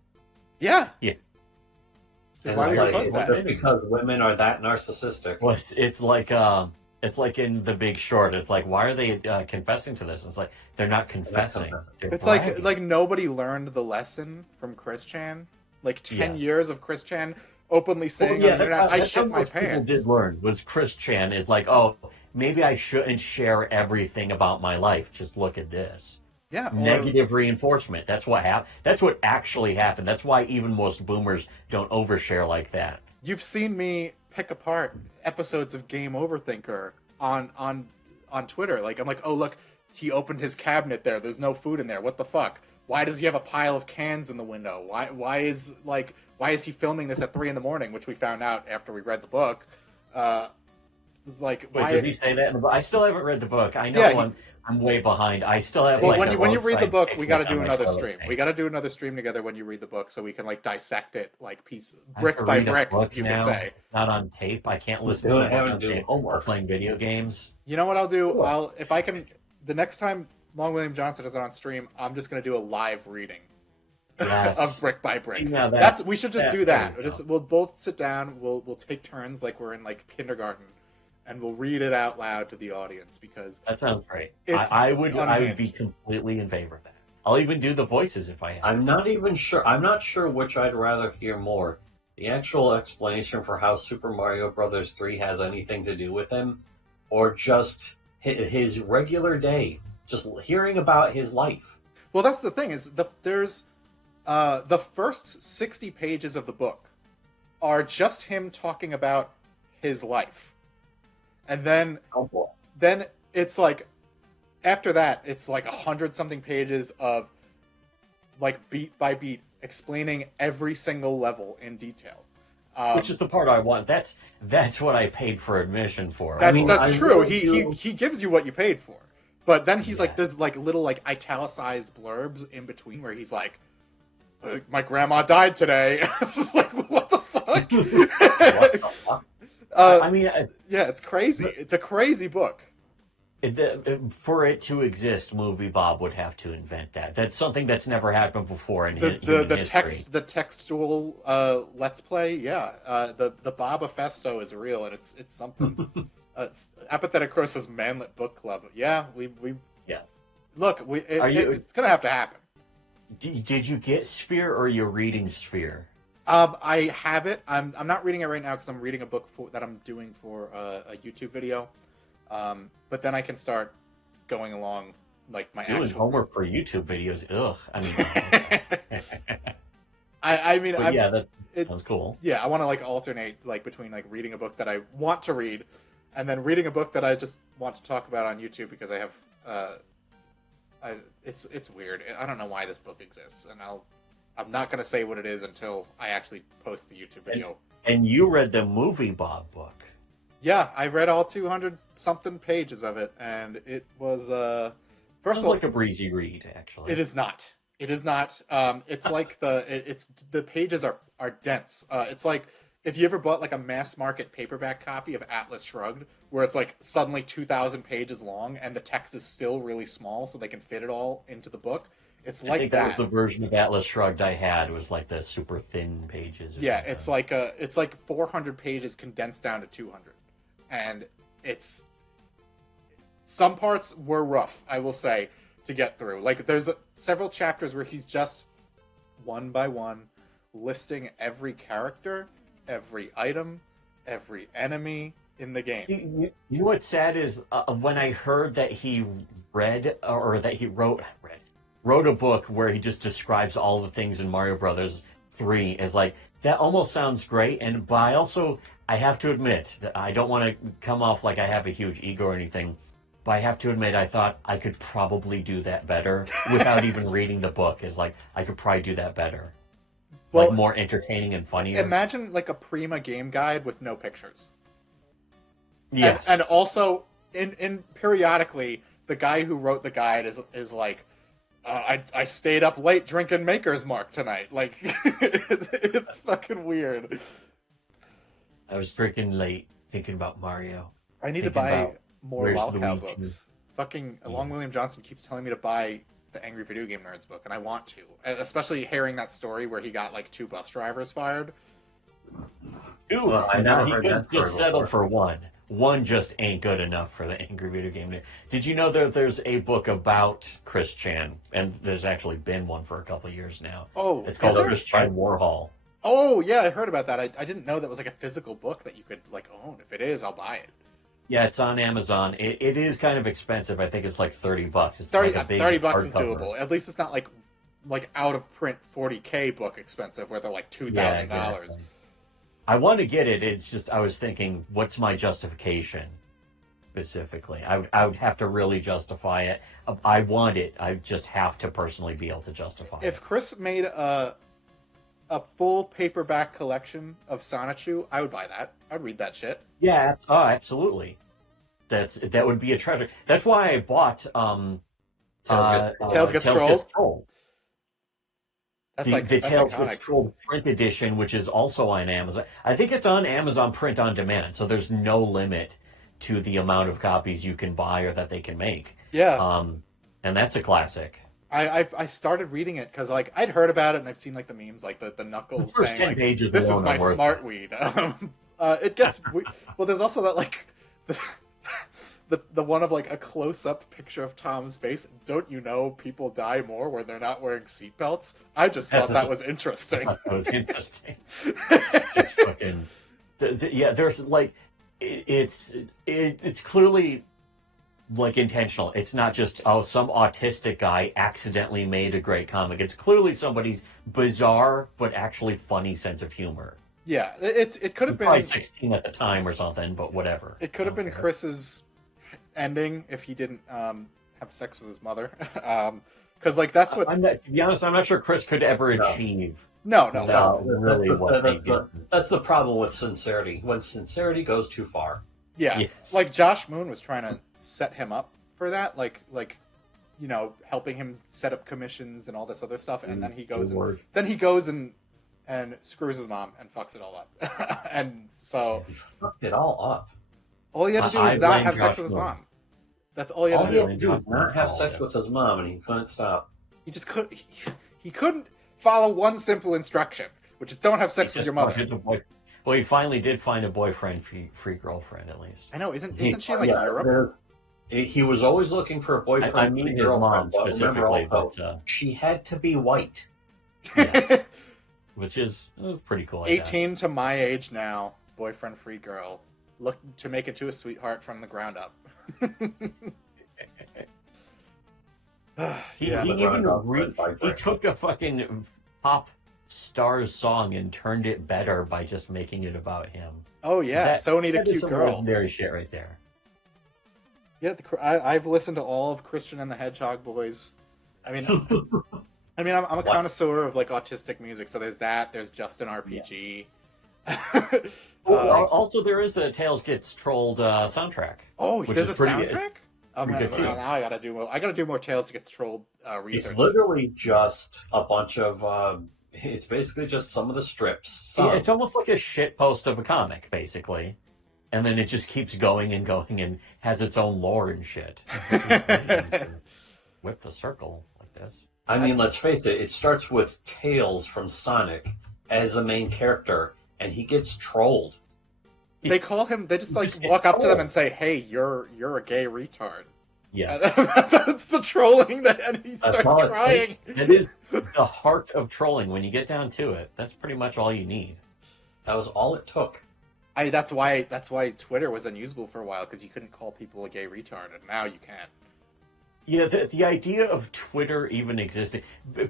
Yeah. Yeah. And why would you post that? Just because women are that narcissistic. Well, it's like in The Big Short. It's like, why are they confessing to this? It's like, they're not confessing. It's like nobody learned the lesson from Chris Chan. Like 10 years of Chris Chan openly saying on the internet, I shit my pants. People did learn was Chris Chan is like, oh, maybe I shouldn't share everything about my life. Just look at this. Yeah, negative reinforcement. That's what happened. That's what actually happened. That's why even most boomers don't overshare like that. You've seen me pick apart episodes of Game Overthinker on Twitter. Like, I'm like, oh look, he opened his cabinet there. There's no food in there. What the fuck? Why does he have a pile of cans in the window? Why is he filming this at 3 a.m, which we found out after we read the book? It's like, wait, did he say that in the book? I still haven't read the book. I know I'm way behind. I still have. Well, when you read the book, we got to do another stream. We got to do another stream together when you read the book, so we can like dissect it like brick by brick. You could say not on tape. I can't listen to it on tape or playing video games. You know what I'll do? Cool. If I can, the next time Long William Johnson does it on stream, I'm just going to do a live reading of brick by brick. We should just do that. We'll both sit down. We'll take turns like we're in like kindergarten. And we'll read it out loud to the audience because that sounds great. I would be completely in favor of that. I'll even do the voices if I have. I'm not even sure. I'm not sure which I'd rather hear more: the actual explanation for how Super Mario Brothers 3 has anything to do with him, or just his regular day, just hearing about his life. Well, that's the thing is there's the first 60 pages of the book are just him talking about his life. And then it's like, after that, it's like 100-something pages of like beat by beat explaining every single level in detail. Which is the part I want. That's what I paid for admission for. That's true. He gives you what you paid for. But then he's like, there's like little like italicized blurbs in between where he's like, my grandma died today. It's just like, what the fuck? What the fuck? It's crazy. It's a crazy book. For it to exist, Movie Bob would have to invent that. That's something that's never happened before in human history. The textual Let's Play, the Bob-a-festo is real, and it's something. Apathetic Crow says Manlet Book Club. Yeah, we Look, it's gonna have to happen. Did you get Sphere or you're reading Sphere? I have it. I'm not reading it right now because I'm reading a book that I'm doing for a YouTube video. But then I can start going along like my Doing actual homework for YouTube videos. Ugh. I mean, I mean, but yeah, that it, sounds cool. yeah, I want to like alternate like between like reading a book that I want to read, and then reading a book that I just want to talk about on YouTube because I have it's weird. I don't know why this book exists, and I'm not gonna say what it is until I actually post the YouTube video. And you read the movie Bob book. Yeah, I read all 200 something pages of it, and it was first of all like a breezy read, actually. It is not. It is not. It's like it's the pages are dense. It's like if you ever bought like a mass market paperback copy of Atlas Shrugged, where it's like suddenly 2,000 pages long and the text is still really small, so they can fit it all into the book. It's like I think that was the version of Atlas Shrugged I had. It was like the super thin pages. Yeah, it's like 400 pages condensed down to 200, and it's some parts were rough, I will say, to get through. Like there's several chapters where he's just one by one listing every character, every item, every enemy in the game. You know what's sad is when I heard that he read or that he wrote a book where he just describes all the things in Mario Brothers 3 as like that almost sounds great, but I have to admit that I don't want to come off like I have a huge ego or anything. But I have to admit, I thought I could probably do that better without even reading the book. Is like I could probably do that better, Well, like more entertaining and funnier. Imagine like a Prima game guide with no pictures. Yes, and also in periodically the guy who wrote the guide is like, I stayed up late drinking Maker's Mark tonight. Like it's fucking weird. I was freaking late thinking about Mario. I need to buy more Lolcow books. Fucking Long William Johnson keeps telling me to buy the Angry Video Game Nerds book, and I want to. Especially hearing that story where he got like 2 bus drivers fired. Ooh, well, I know he could just settle for one. One just ain't good enough for the Angry Video Game Nerd. Did you know that there's a book about Chris Chan, and there's actually been one for a couple of years now. Oh, it's called Chris Chan Warhol. Oh yeah, I heard about that. I didn't know that was like a physical book that you could like own. If it is, I'll buy it. Yeah, it's on Amazon. It is kind of expensive. I think it's like $30. It's 30, like a big $30 is hardcover. doable. At least it's not like out of print 40K book expensive where they're like $2,000. Yeah, exactly. I want to get it. It's just I was thinking, what's my justification specifically? I would have to really justify it. I want it. I just have to personally be able to justify it. If Chris made a full paperback collection of Sonichu, I would buy that. I'd read that shit. Yeah, absolutely. That would be a treasure. That's why I bought Tales Get Trolled. The Tales Get Trolled print edition, which is also on Amazon. I think it's on Amazon print on demand, so there's no limit to the amount of copies you can buy or that they can make. Yeah. And that's a classic. I started reading it because like I'd heard about it and I've seen like the memes like the Knuckles The saying like, this is my smart weed. It gets well. There's also that like the one of like a close up picture of Tom's face. Don't you know people die more when they're not wearing seatbelts? I just thought that was interesting. That was interesting. Just fucking yeah. There's like it's clearly like intentional. It's not just some autistic guy accidentally made a great comic. It's clearly somebody's bizarre but actually funny sense of humor. Yeah, it could have been probably 16 at the time or something, but whatever. It could have been Chris's ending if he didn't have sex with his mother, because like that's what. To be honest, I'm not sure Chris could ever achieve. No. Really, that's the problem with sincerity. When sincerity goes too far. Yeah, yes. Like Josh Moon was trying to set him up for that, like you know, helping him set up commissions and all this other stuff, and then he goes and screws his mom and fucks it all up. And so he fucked it all up. All he had to do was not have sex with his mom. That's all he had to do. Was not have sex with his mom, and he couldn't stop. He just couldn't. He couldn't follow one simple instruction, which is don't have sex with your mother. Well, he finally did find a boyfriend, free girlfriend at least. I know, isn't she in like Europe? He was always looking for a boyfriend. I mean, his mom specifically, but she had to be white. Yes. which is pretty cool. I guess. 18 to my age now, boyfriend-free girl, look to make it to a sweetheart from the ground up. He Yeah. he took a fucking pop star's song and turned it better by just making it about him. Oh yeah, so need a That is cute some girl. legendary shit right there. Yeah, I've listened to all of Christian and the Hedgehog Boys. I mean, I'm a connoisseur of like autistic music, so there's that. There's Justin RPG. Also, there is the Tails Gets Trolled soundtrack. Oh, which there's a is pretty soundtrack. good. Oh man, Pretty good, too. now I gotta do more. I gotta do more Tails Gets Trolled research. It's literally just a bunch of. It's basically just some of the strips. Yeah, it's almost like a shit post of a comic, basically. And then it just keeps going and going and has its own lore and shit. Whip the circle like this. I mean, let's face it. It starts with Tails from Sonic as the main character, and he gets trolled. They call him. They just like walk up to them and say, "Hey, you're a gay retard." Yeah, That's the trolling, and he starts crying. It is the heart of trolling. When you get down to it, that's pretty much all you need. That was all it took. That's why Twitter was unusable for a while, because you couldn't call people a gay retard, and now you can. Yeah, the idea of Twitter even existing,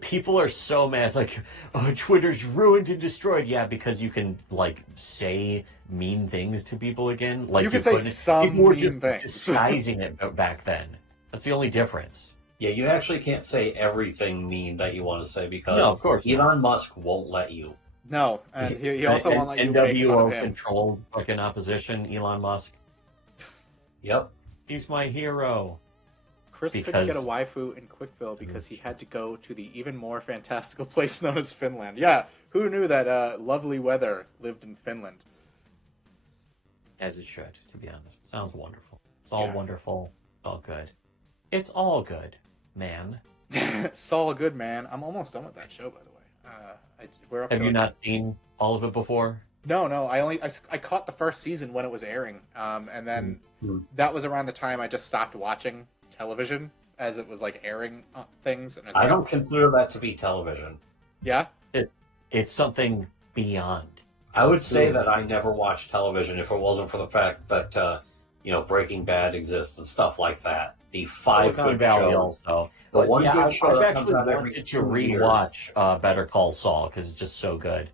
people are so mad. It's like, oh, Twitter's ruined and destroyed. Yeah, because you can like say mean things to people again. Like you can say some mean things. Disguising it back then. That's the only difference. Yeah, you actually can't say everything mean that you want to say because No, of course not. Elon Musk won't let you. No, and he also won't let you make fun NWO of him. controlled fucking opposition, Elon Musk. Yep. He's my hero. Chris couldn't get a waifu in Quickville because he had to go to the even more fantastical place known as Finland. Yeah, who knew that lovely weather lived in Finland? As it should, to be honest. Sounds wonderful. It's all wonderful. All good. It's all good, man. It's all good, man. I'm almost done with that show, by the way. We're up Have to you not seen all of it before? No. I caught the first season when it was airing, and then that was around the time I just stopped watching television as it was like airing things. And I don't consider that to be television. Yeah, It's something beyond. I would say that I never watched television if it wasn't for the fact that Breaking Bad exists and stuff like that. The five Silicon good Valley shows. also. The one yeah, good show I've that comes actually out every wanted 2 to years. rewatch Better Call Saul because it's just so good.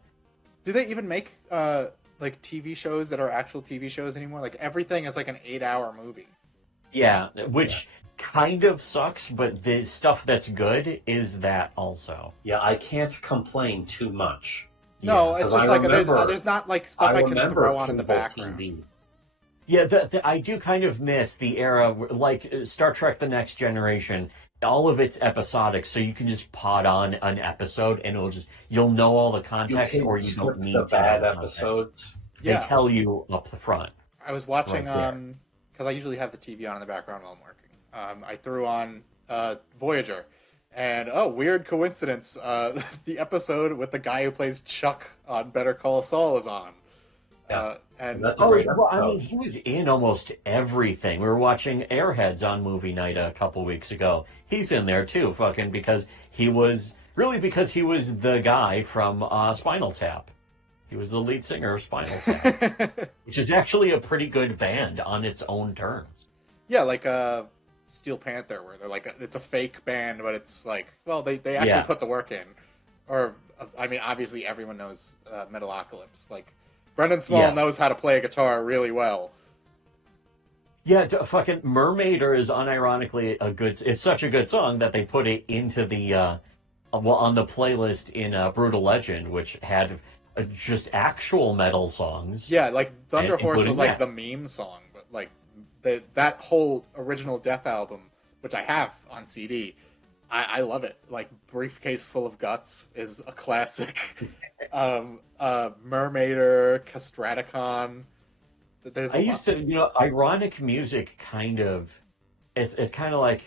do they even make like TV shows that are actual TV shows anymore? Like everything is like an 8-hour movie. Yeah, which kind of sucks, but the stuff that's good is that also. Yeah, I can't complain too much. No, Yeah. it's 'Cause just I like remember- there's not like stuff I can remember throw on in the cable background. TV. Yeah, I do kind of miss the era, like Star Trek The Next Generation. All of it's episodic, so you can just pod on an episode and you'll know all the You context, can or you skip don't need the to bad know the context. episodes. They Yeah, tell you up the front. I was watching Right there. because I usually have the TV on in the background while I'm working. I threw on Voyager, and weird coincidence, the episode with the guy who plays Chuck on Better Call Saul is on. Yeah. And That's a Oh, great well, I episode. mean, he was in almost everything. We were watching Airheads on movie night a couple weeks ago. He's in there too, fucking because he was the guy from Spinal Tap. He was the lead singer of Spinal Tap, which is actually a pretty good band on its own terms. yeah, like Steel Panther, where they're like it's a fake band, but it's like, well, they actually Yeah. put the work in. Or I mean, obviously everyone knows Metalocalypse. Like Brendan Small Yeah. knows how to play a guitar really well. Yeah, fucking Mermaider is unironically it's such a good song that they put it into the on the playlist in Brutal Legend, which had just actual metal songs. Yeah, like Thunder Horse including was like that. the meme song, but like that whole original Death album, which I have on CD, I love it. Like Briefcase Full of Guts is a classic. Mermaider, Castraticon. There's I a used to, ironic music kind of, it's kind of like,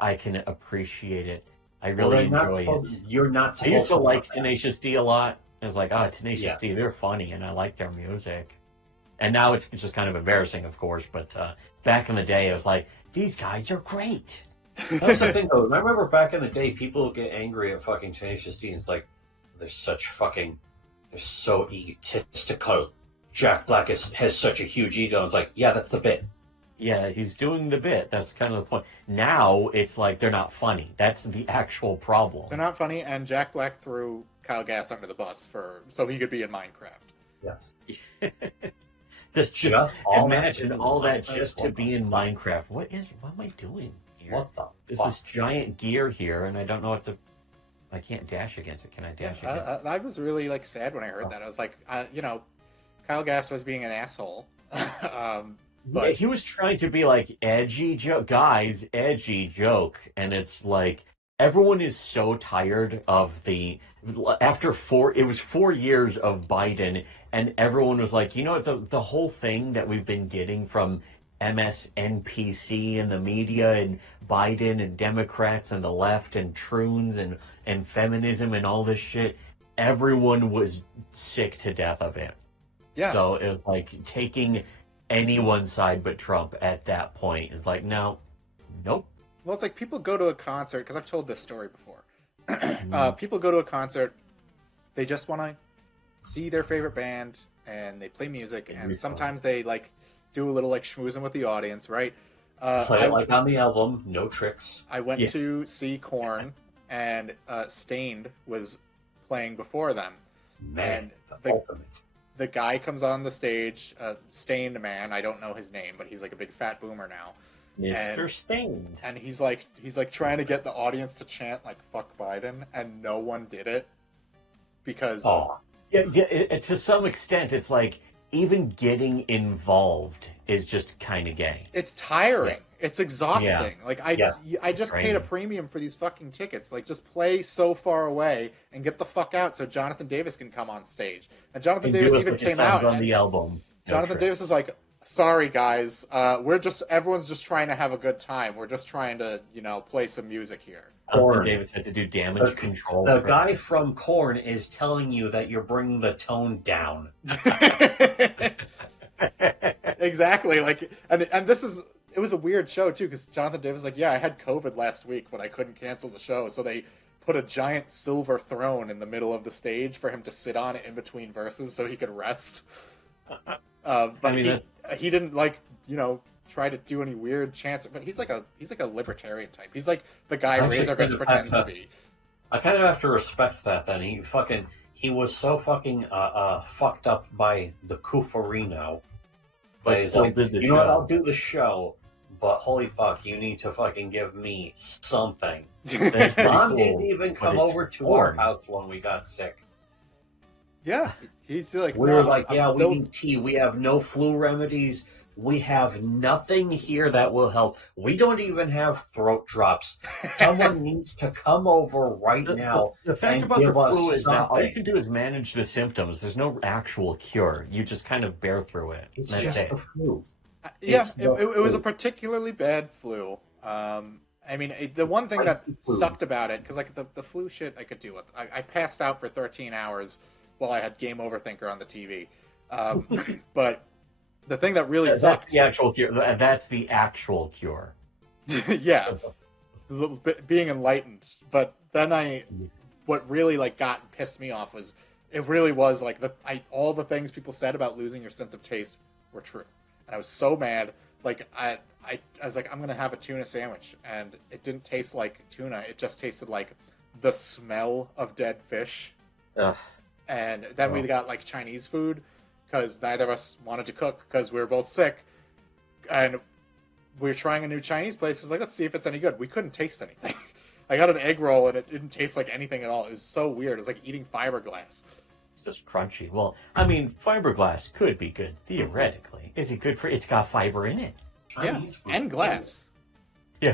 I can appreciate it. I really enjoy it. You're not I supposed used to like that. Tenacious D a lot. I was like, Tenacious D, they're funny, and I like their music. And now it's just kind of embarrassing, of course, but back in the day, I was like, these guys are great. That's the thing, though. I remember back in the day, people would get angry at fucking Tenacious D, and it's like, they're so egotistical. Jack Black has such a huge ego. It's like, yeah, that's the bit. Yeah, he's doing the bit. That's kind of the point. Now it's like they're not funny. That's the actual problem. They're not funny, and Jack Black threw Kyle Gass under the bus so he could be in Minecraft. Yes. Just imagine all that just to be in Minecraft. What am I doing here? What the There's fuck? this giant gear here, and I don't know what to. I can't dash against it. Can I dash against it? I was really like sad when I heard that. I was like, Kyle Gass was being an asshole. But Yeah, he was trying to be like edgy joke, guys, edgy joke, and it's like everyone is so tired of it was 4 years of Biden, and everyone was like, you know what, the whole thing that we've been getting from MSNPC and the media and Biden and Democrats and the left and troons and feminism and all this shit, everyone was sick to death of it. yeah, So it was like taking anyone's side but Trump at that point is like, no, nope. well, it's like people go to a concert because I've told this story before. People go to a concert, they just want to see their favorite band and they play music, and sometimes they like do a little like schmoozing with the audience, right? Play it like on the album, no tricks. I went to see Korn, and Stained was playing before them. Man, And the ultimate. The guy comes on the stage, Stained man. I don't know his name, but he's like a big fat boomer now. Mr. Stained. And he's like trying to get the audience to chant like "fuck Biden," and no one did it because Yeah, to some extent, it's like even getting involved is just kind of gay. it's tiring. It's exhausting. Yeah. Like I just paid a premium for these fucking tickets. Like just play so far away and get the fuck out so Jonathan Davis can come on stage. And Jonathan And Davis do it even like it came sounds out on and the album. No Jonathan trick. Davis is like, sorry guys, everyone's just trying to have a good time. We're just trying to, play some music here. Jonathan Korn. Davis had to do damage control. The guy from Korn is telling you that you're bringing the tone down. Exactly. Like, and it was a weird show too, because Jonathan Davis was like, yeah, I had COVID last week, but I couldn't cancel the show, so they put a giant silver throne in the middle of the stage for him to sit on in between verses so he could rest. But I mean, he didn't like, try to do any weird chants. But he's like a libertarian type. He's like the guy Razorfist pretends to be. I kind of have to respect that. Then he was so fucking fucked up by the Kufarino. But he's like, you know what? I'll do the show, but holy fuck, you need to fucking give me something. Mom didn't even come over to our house when we got sick. Yeah, he's like, we were like, we need tea. We have no flu remedies. We have nothing here that will help. We don't even have throat drops. Someone needs to come over right now the fact and about give the us flu is that all you something. can do is manage the symptoms. There's no actual cure. You just kind of bear through it. It's That's just it. the flu. Yeah, It's it was a flu. particularly bad flu. I mean, the one thing that sucked about it, because like the flu shit I could deal with. I passed out for 13 hours while I had Game Over Thinker on the TV. But the thing that really sucked... That's the actual cure. That's the actual cure. Yeah. A little bit being enlightened. But then what really like pissed me off was, it really was like all the things people said about losing your sense of taste were true. And I was so mad. Like I was like, I'm gonna have a tuna sandwich, and it didn't taste like tuna. It just tasted like the smell of dead fish. Ugh. And then we got like Chinese food, because neither of us wanted to cook because we were both sick, and we were trying a new Chinese place. It was like, let's see if it's any good. We couldn't taste anything. I got an egg roll and it didn't taste like anything at all. It was so weird. It was like eating fiberglass. It's just crunchy. Well, I mean, fiberglass could be good theoretically. Is it good for? It's got fiber in it. Chinese food. And glass. Yeah,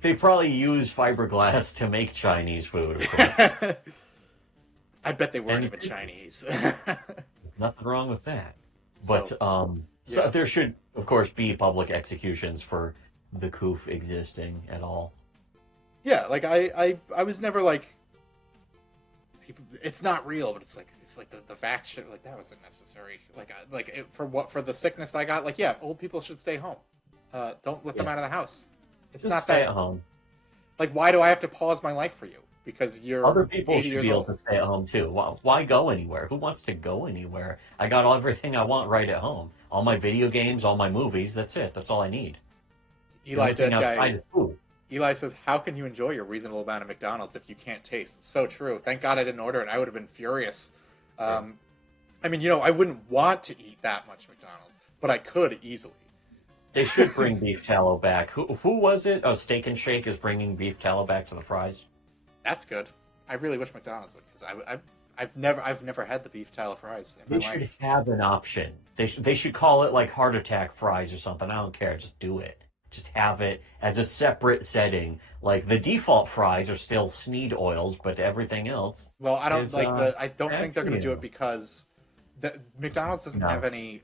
they probably use fiberglass to make Chinese food. Of course. I bet they weren't And- even Chinese. Nothing wrong with that. But so there should, of course, be public executions for the coof existing at all. Yeah, like I was never like, it's not real, but it's like the vax shit, like that wasn't necessary. For the sickness I got, like, yeah, old people should stay home. Don't let them out of the house. It's Just not stay that at home. like, why do I have to pause my life for you? because you're Other people 80 should years be able old. to stay at home too. Why go anywhere? Who wants to go anywhere? I got everything I want right at home. All my video games, all my movies. That's it. That's all I need. The Eli only thing Dead Guy. outside is food. Eli says, "How can you enjoy your reasonable amount of McDonald's if you can't taste?" So true. Thank God I didn't order it. I would have been furious. I mean, I wouldn't want to eat that much McDonald's, but I could easily. They should bring beef tallow back. Who was it? Oh, Steak and Shake is bringing beef tallow back to the fries. That's good. I really wish McDonald's would, because I've never had the beef tallow fries in They my should life. have an option. They should call it like heart attack fries or something. I don't care. Just do it. Just have it as a separate setting. Like the default fries are still Sneed oils, but everything else. Well, I don't is, I don't bad think they're for going to do you. it because McDonald's doesn't No. have any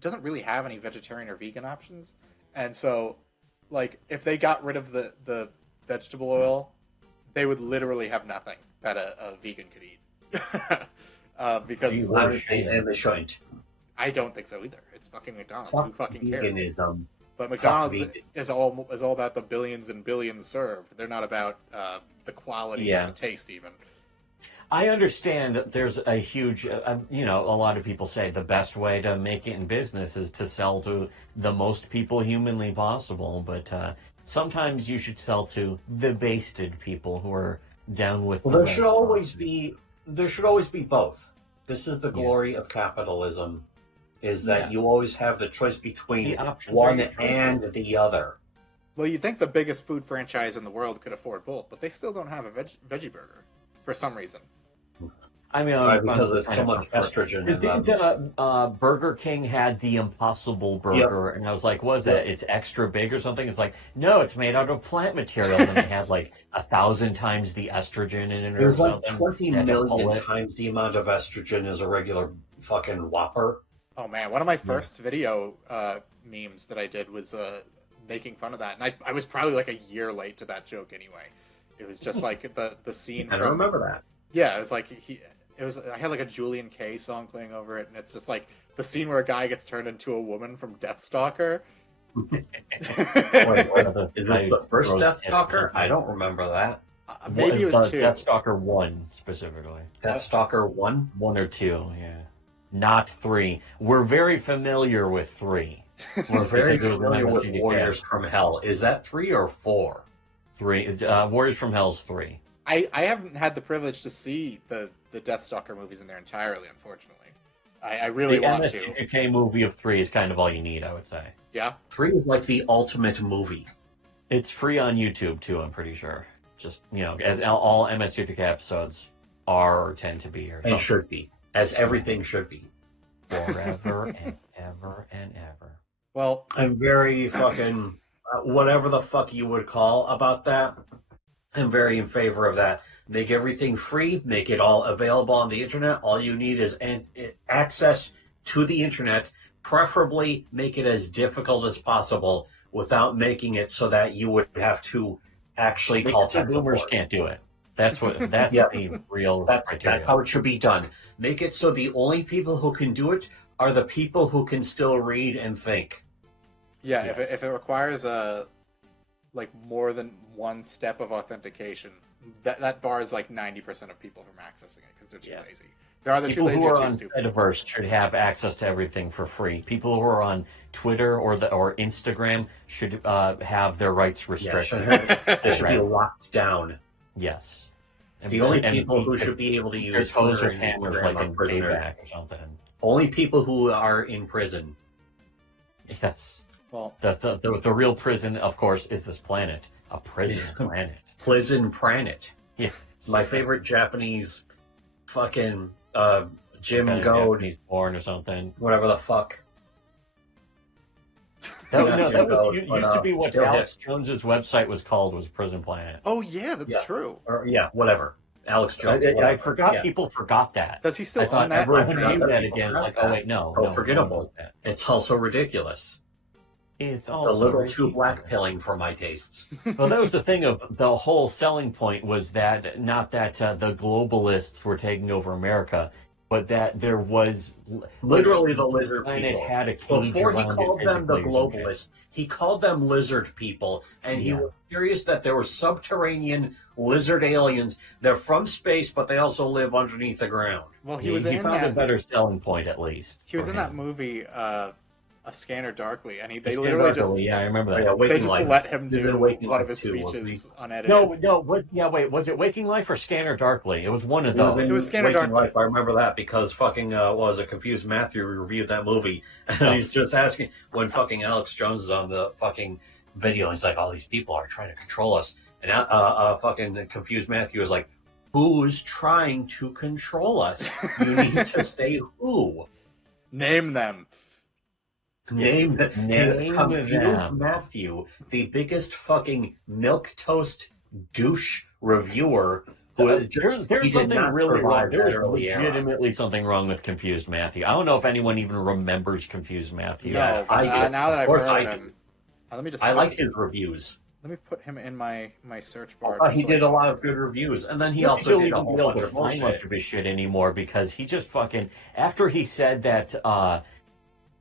doesn't really have any vegetarian or vegan options, and so like if they got rid of the vegetable oil, they would literally have nothing that a vegan could eat. Because Gee, And they shouldn't. I don't think so either. It's fucking McDonald's. Fuck Who fucking cares? veganism. But McDonald's vegan. is all about the billions and billions served. They're not about the quality Yeah. or the taste even. I understand that there's a huge, a lot of people say the best way to make it in business is to sell to the most people humanly possible, but sometimes you should sell to the basted people who are down with Well, the there red should always cause. be both. This is the glory of capitalism, is that Yeah. you always have the choice between The options one are your choices. and the other. Well, you'd think the biggest food franchise in the world could afford both, but they still don't have a veggie burger for some reason. I mean, Right, I'm because just there's trying so to much prefer- estrogen in Didn't them. Burger King had the Impossible Burger, and I was like, "Was that? It's extra big or something?" It's like, no, it's made out of plant materials, and it had like 1,000 times the estrogen in it or There's like something. 20 You had to pull million it. times the amount of estrogen as a regular fucking Whopper. Oh man, one of my first video memes that I did was making fun of that, and I was probably like a year late to that joke anyway. It was just like the scene. I don't remember that. Yeah, it was like I had like a Julian K song playing over it, and it's just like the scene where a guy gets turned into a woman from Deathstalker. Wait, One of the is this guy the first throws Deathstalker? it. I don't remember that. Maybe it was two. Deathstalker 1 specifically. Deathstalker 1? 1 or 2, yeah. Not 3. We're very familiar with 3. We're very Particularly familiar with MSTDK. Warriors from Hell. Is that 3 or 4? 3. Warriors from Hell's 3. I haven't had the privilege to see the Deathstalker movies in their entirely, unfortunately. I really The want to. MST2K movie of 3 is kind of all you need, I would say. Yeah. 3 is like the ultimate movie. It's free on YouTube too, I'm pretty sure. Just, as all MST2K episodes are or tend to be, or And something. should be. As everything should be. Forever and ever and ever. Well, I'm very fucking whatever the fuck you would call about that. I'm very in favor of that. Make everything free. Make it all available on the internet. All you need is access to the internet. Preferably make it as difficult as possible without making it so that you would have to actually call The tech boomers support. can't do it. That's Yep. the real That's criteria. how it should be done. Make it so the only people who can do it are the people who can still read and think. yeah. Yes. If it requires like more than one step of authentication, that bars like 90% of people from accessing it because they're too Yeah. lazy. They're either too People lazy who or are too on stupid. Fediverse should have access to everything for free. People who are on Twitter or Instagram should have their rights Yeah, restricted. they should be Right. locked down. Yes. And, The only and people who their should be able to use toes Twitter or and hammers Instagram like are in prisoners. Payback or something. Only people who are in prison. Yes. Well, The real prison, of course, is this planet. A prison planet. Prison planet. Yeah. My favorite Japanese fucking Jim Kind of Goad, Japanese porn or something. whatever the fuck. That Not Jim used Goad, but, to be what Joe Alex Jones's website was called, was Prison Planet. oh yeah, that's Yeah. true. Or, yeah, whatever. Alex Jones. I whatever. forgot Yeah. people forgot that. Does he still I thought own that? everyone I who forgot knew that that people again was forgot like, that. oh wait, no. So no, forgettable. no, It's also ridiculous. It's It's a also little very too cheap. black pilling for my tastes. Well, that was the thing of the whole selling point was that not that the globalists were taking over America. but that there was Literally the lizard planet people. had a cage Before he around it called them the physically or some shit. globalists, he called them lizard people, and he Yeah. was curious that there were subterranean lizard aliens. They're from space, but they also live underneath the ground. Well, he He, was he in found a that. better selling point at least. He was for in that him. movie, A Scanner Darkly, and they Scanner literally Darkly, just yeah, I remember that. Yeah, they Waking just Life. let him He did do Waking one Life of his too, wasn't speeches unedited. No, wait, was it Waking Life or Scanner Darkly? It was one of It was, those. It was Scanner Waking Darkly. Life. I remember that because fucking what was it? Confused Matthew reviewed that movie, and Oh. he's just asking when fucking Alex Jones is on the fucking video. He's like, "All these people are trying to control us," and fucking Confused Matthew is like, "Who's trying to control us? You need to say who." Name them. Name the Name Confused them. Matthew, the biggest fucking milquetoast douche reviewer. Who There's he did something not really wrong. survive that There's early era. legitimately something wrong with Confused Matthew. I don't know if anyone even remembers Confused Matthew. Yeah, No, I do. now that Of I've course heard I him, do. let me just. I like his reviews. Let me put him in my search bar. He just did a like- lot of good reviews, and then he He also still did a even whole be able bunch to of find much bullshit. of his shit anymore because he just fucking after he said that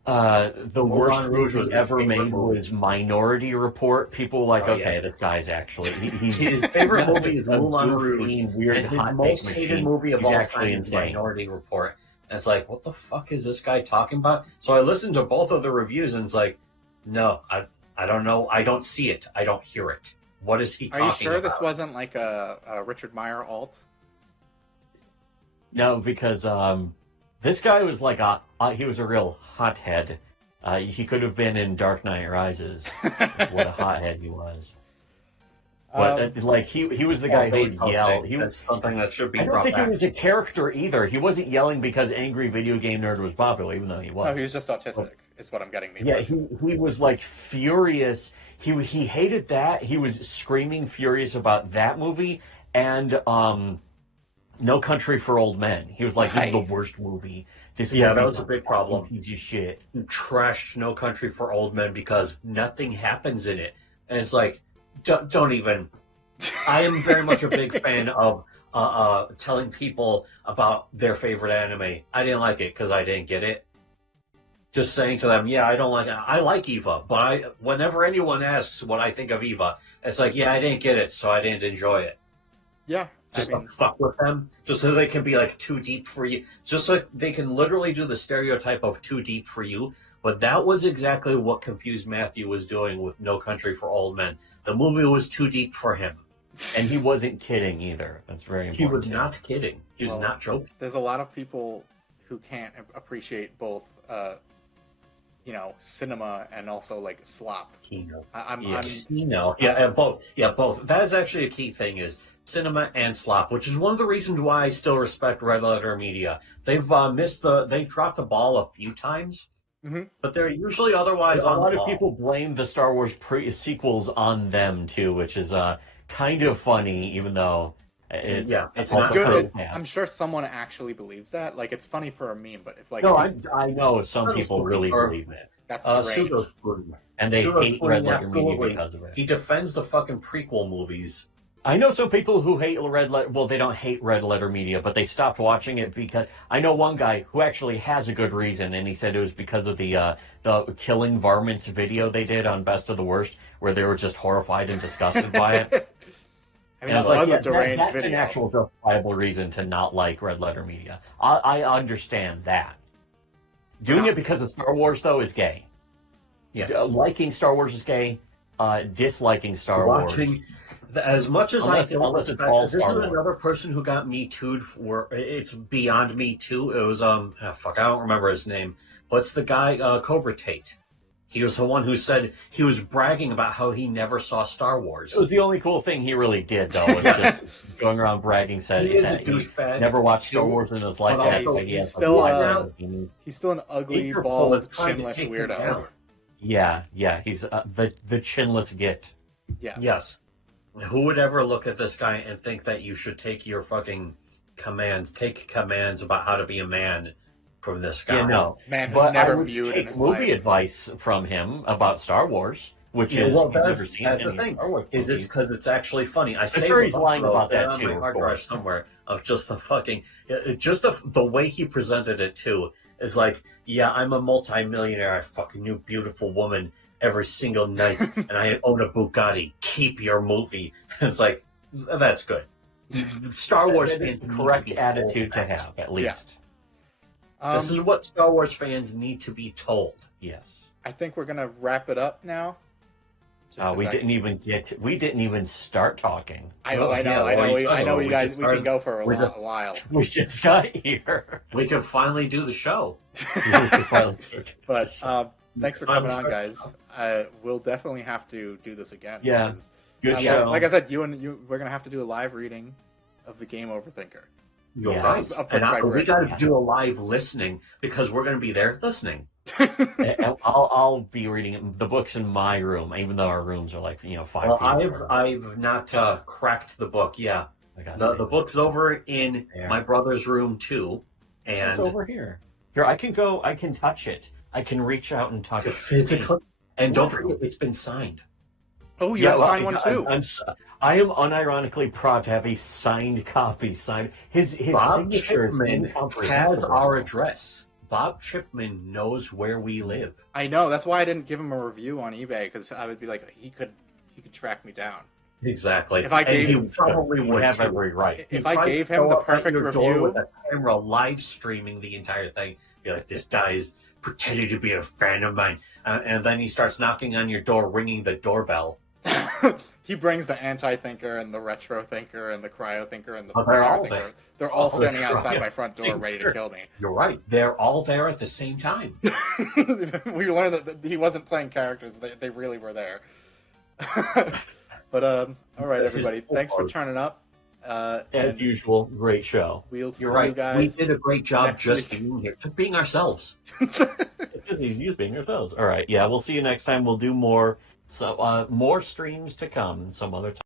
the worst Moulin Rouge was movie his ever favorite made movie. was Minority Report. People were like, Oh, okay, yeah. this guy's actually he's His favorite not movie is just a Moulin goofy, Rouge, weird and his hot most take hated machine. movie of He's all actually time is insane. Minority Report. And it's like, what the fuck is this guy talking about? So I listened to both of the reviews, and it's like, no, I don't know. I don't see it. I don't hear it. What is he Are talking you sure about? this wasn't like a Richard Meyer alt? No, because this guy was like he was a real hothead. He could have been in Dark Knight Rises. What a hothead he was. But like he was the guy who would yell. That's something that should be I don't brought think back. he was a character either. He wasn't yelling because Angry Video Game Nerd was popular, even though he was. No, he was just autistic. Is what I'm getting. The Yeah, impression. he was like furious. He hated that. He was screaming furious about that movie and No Country for Old Men. He was like, "This is the worst movie." This Yeah, that movie's was a big problem. Piece of shit. Trashed No Country for Old Men because nothing happens in it, and it's like, don't even. I am very much a big fan of telling people about their favorite anime. I didn't like it because I didn't get it. Just saying to them, yeah, I don't like it. I like Eva, but whenever anyone asks what I think of Eva, it's like, yeah, I didn't get it, so I didn't enjoy it. Yeah, Just I mean, to fuck with them, just so they can be like too deep for you, just so they can literally do the stereotype of too deep for you. But that was exactly what Confused Matthew was doing with No Country for Old Men. The movie was too deep for him. And he wasn't kidding either. That's very He important. was not kidding. He was Well, not joking. there's a lot of people who can't appreciate both, cinema and also like slop. Kino. I'm Kino. Yeah, both. Yeah, both. That is actually a key thing: is cinema and slop, which is one of the reasons why I still respect Red Letter Media. They've they've dropped the ball a few times, but they're usually otherwise a on lot the of ball. people blame the Star Wars sequels on them too, which is kind of funny, even though it's it's also not good. true. bad. I'm sure someone actually believes that. Like, it's funny for a meme, but if like No, I know some people really Or- believe it, that's strange. Pseudo Spoon. and they Pseudo hate Spoon, Red Letter Media absolutely. because of it. He defends the fucking prequel movies. I know some people who hate Red Letter. Well, they don't hate Red Letter Media, but they stopped watching it because I know one guy who actually has a good reason, and he said it was because of the killing varmints video they did on Best of the Worst, where they were just horrified and disgusted by it. I mean, And that I was was like, a deranged that's video. an actual justifiable reason to not like Red Letter Media. I understand that. Doing it because of Star Wars, though, is gay. Yes. Liking Star Wars is gay. Disliking Star Wars. As much as Unless I don't it's respect, all this Star is Wars. another person who got Me Too'd for, it's beyond Me Too. It was, I don't remember his name, but it's the guy, Cobra Tate. He was the one who said, he was bragging about how he never saw Star Wars. It was the only cool thing he really did, though, was just going around bragging, said He is a that he douchebag. never watched Star Wars in his life. But Yet, also but he he's has still, the He's still an ugly, Interpol bald, is trying to chinless take him weirdo. down. Yeah, he's the chinless git. Yeah. Yes. Who would ever look at this guy and think that you should take your fucking take commands about how to be a man from this guy? Yeah, no. Man who's But I never would viewed in take his movie life. advice from him about Star Wars. which Yeah, is well, he's that's never seen that's the any thing. Star Wars Is it's movies. because it's actually funny. I saved sure a he's bunch lying of about those. They're that on too, my of hard drive course. somewhere of just the fucking, just the way he presented it too is like, yeah, I'm a multimillionaire. I fucking knew beautiful woman every single night, and I own a Bugatti. Keep your movie. It's like that's good. Star Wars That is fans the need correct to be attitude told to that. have, at Yeah. least. This is what Star Wars fans need to be told. Yes. I think we're gonna wrap it up now. Just 'cause We didn't even start talking. I know. Yeah, I what know. are you I talking know. about? You We guys. just We can started- go for we a just- while. We just got here. We can finally do the show. But thanks for Time coming to on, start guys. the We'll definitely have to do this again. Yeah. because, Good well, show. like I said, we're gonna have to do a live reading of the Game Overthinker. You're Yes. right. Of And Cook by we Brick. got to do a live listening because we're going to be there listening. And I'll be reading the books in my room, even though our rooms are like 5 Well, feet apart. I've not cracked the book. Yeah, I gotta the say, book's over in There. my brother's room too, it's and over here. Here, I can go. I can touch it. I can reach out and touch it physically. And don't Wonderful. forget, it's been signed. Oh, you have well, signed one too. I am unironically proud to have a signed copy. Signed his Bob signature is Chipman has incomprehensible. our address. Bob Chipman knows where we live. I know. That's why I didn't give him a review on eBay, because I would be like, he could track me down. Exactly. If I and gave he him- probably We would have too. every right. If He'd I probably gave him show the up at perfect your door review, with a camera live streaming the entire thing, be like, "This guy's pretending to be a fan of mine," and then he starts knocking on your door, ringing the doorbell. he brings the anti-thinker and the retro thinker and the cryo thinker and the Oh, they're fire all thinker. there. They're all Oh, standing sure, outside yeah. my front door, ready to kill me. You're right; they're all there at the same time. We learned that he wasn't playing characters; they really were there. But all right, everybody, thanks for turning up. As And usual, great show. we'll see You're you right. We guys. did a great job next just week. being here, just being ourselves. It's just you being yourselves. All right. Yeah, we'll see you next time. We'll do more. So more streams to come some other time.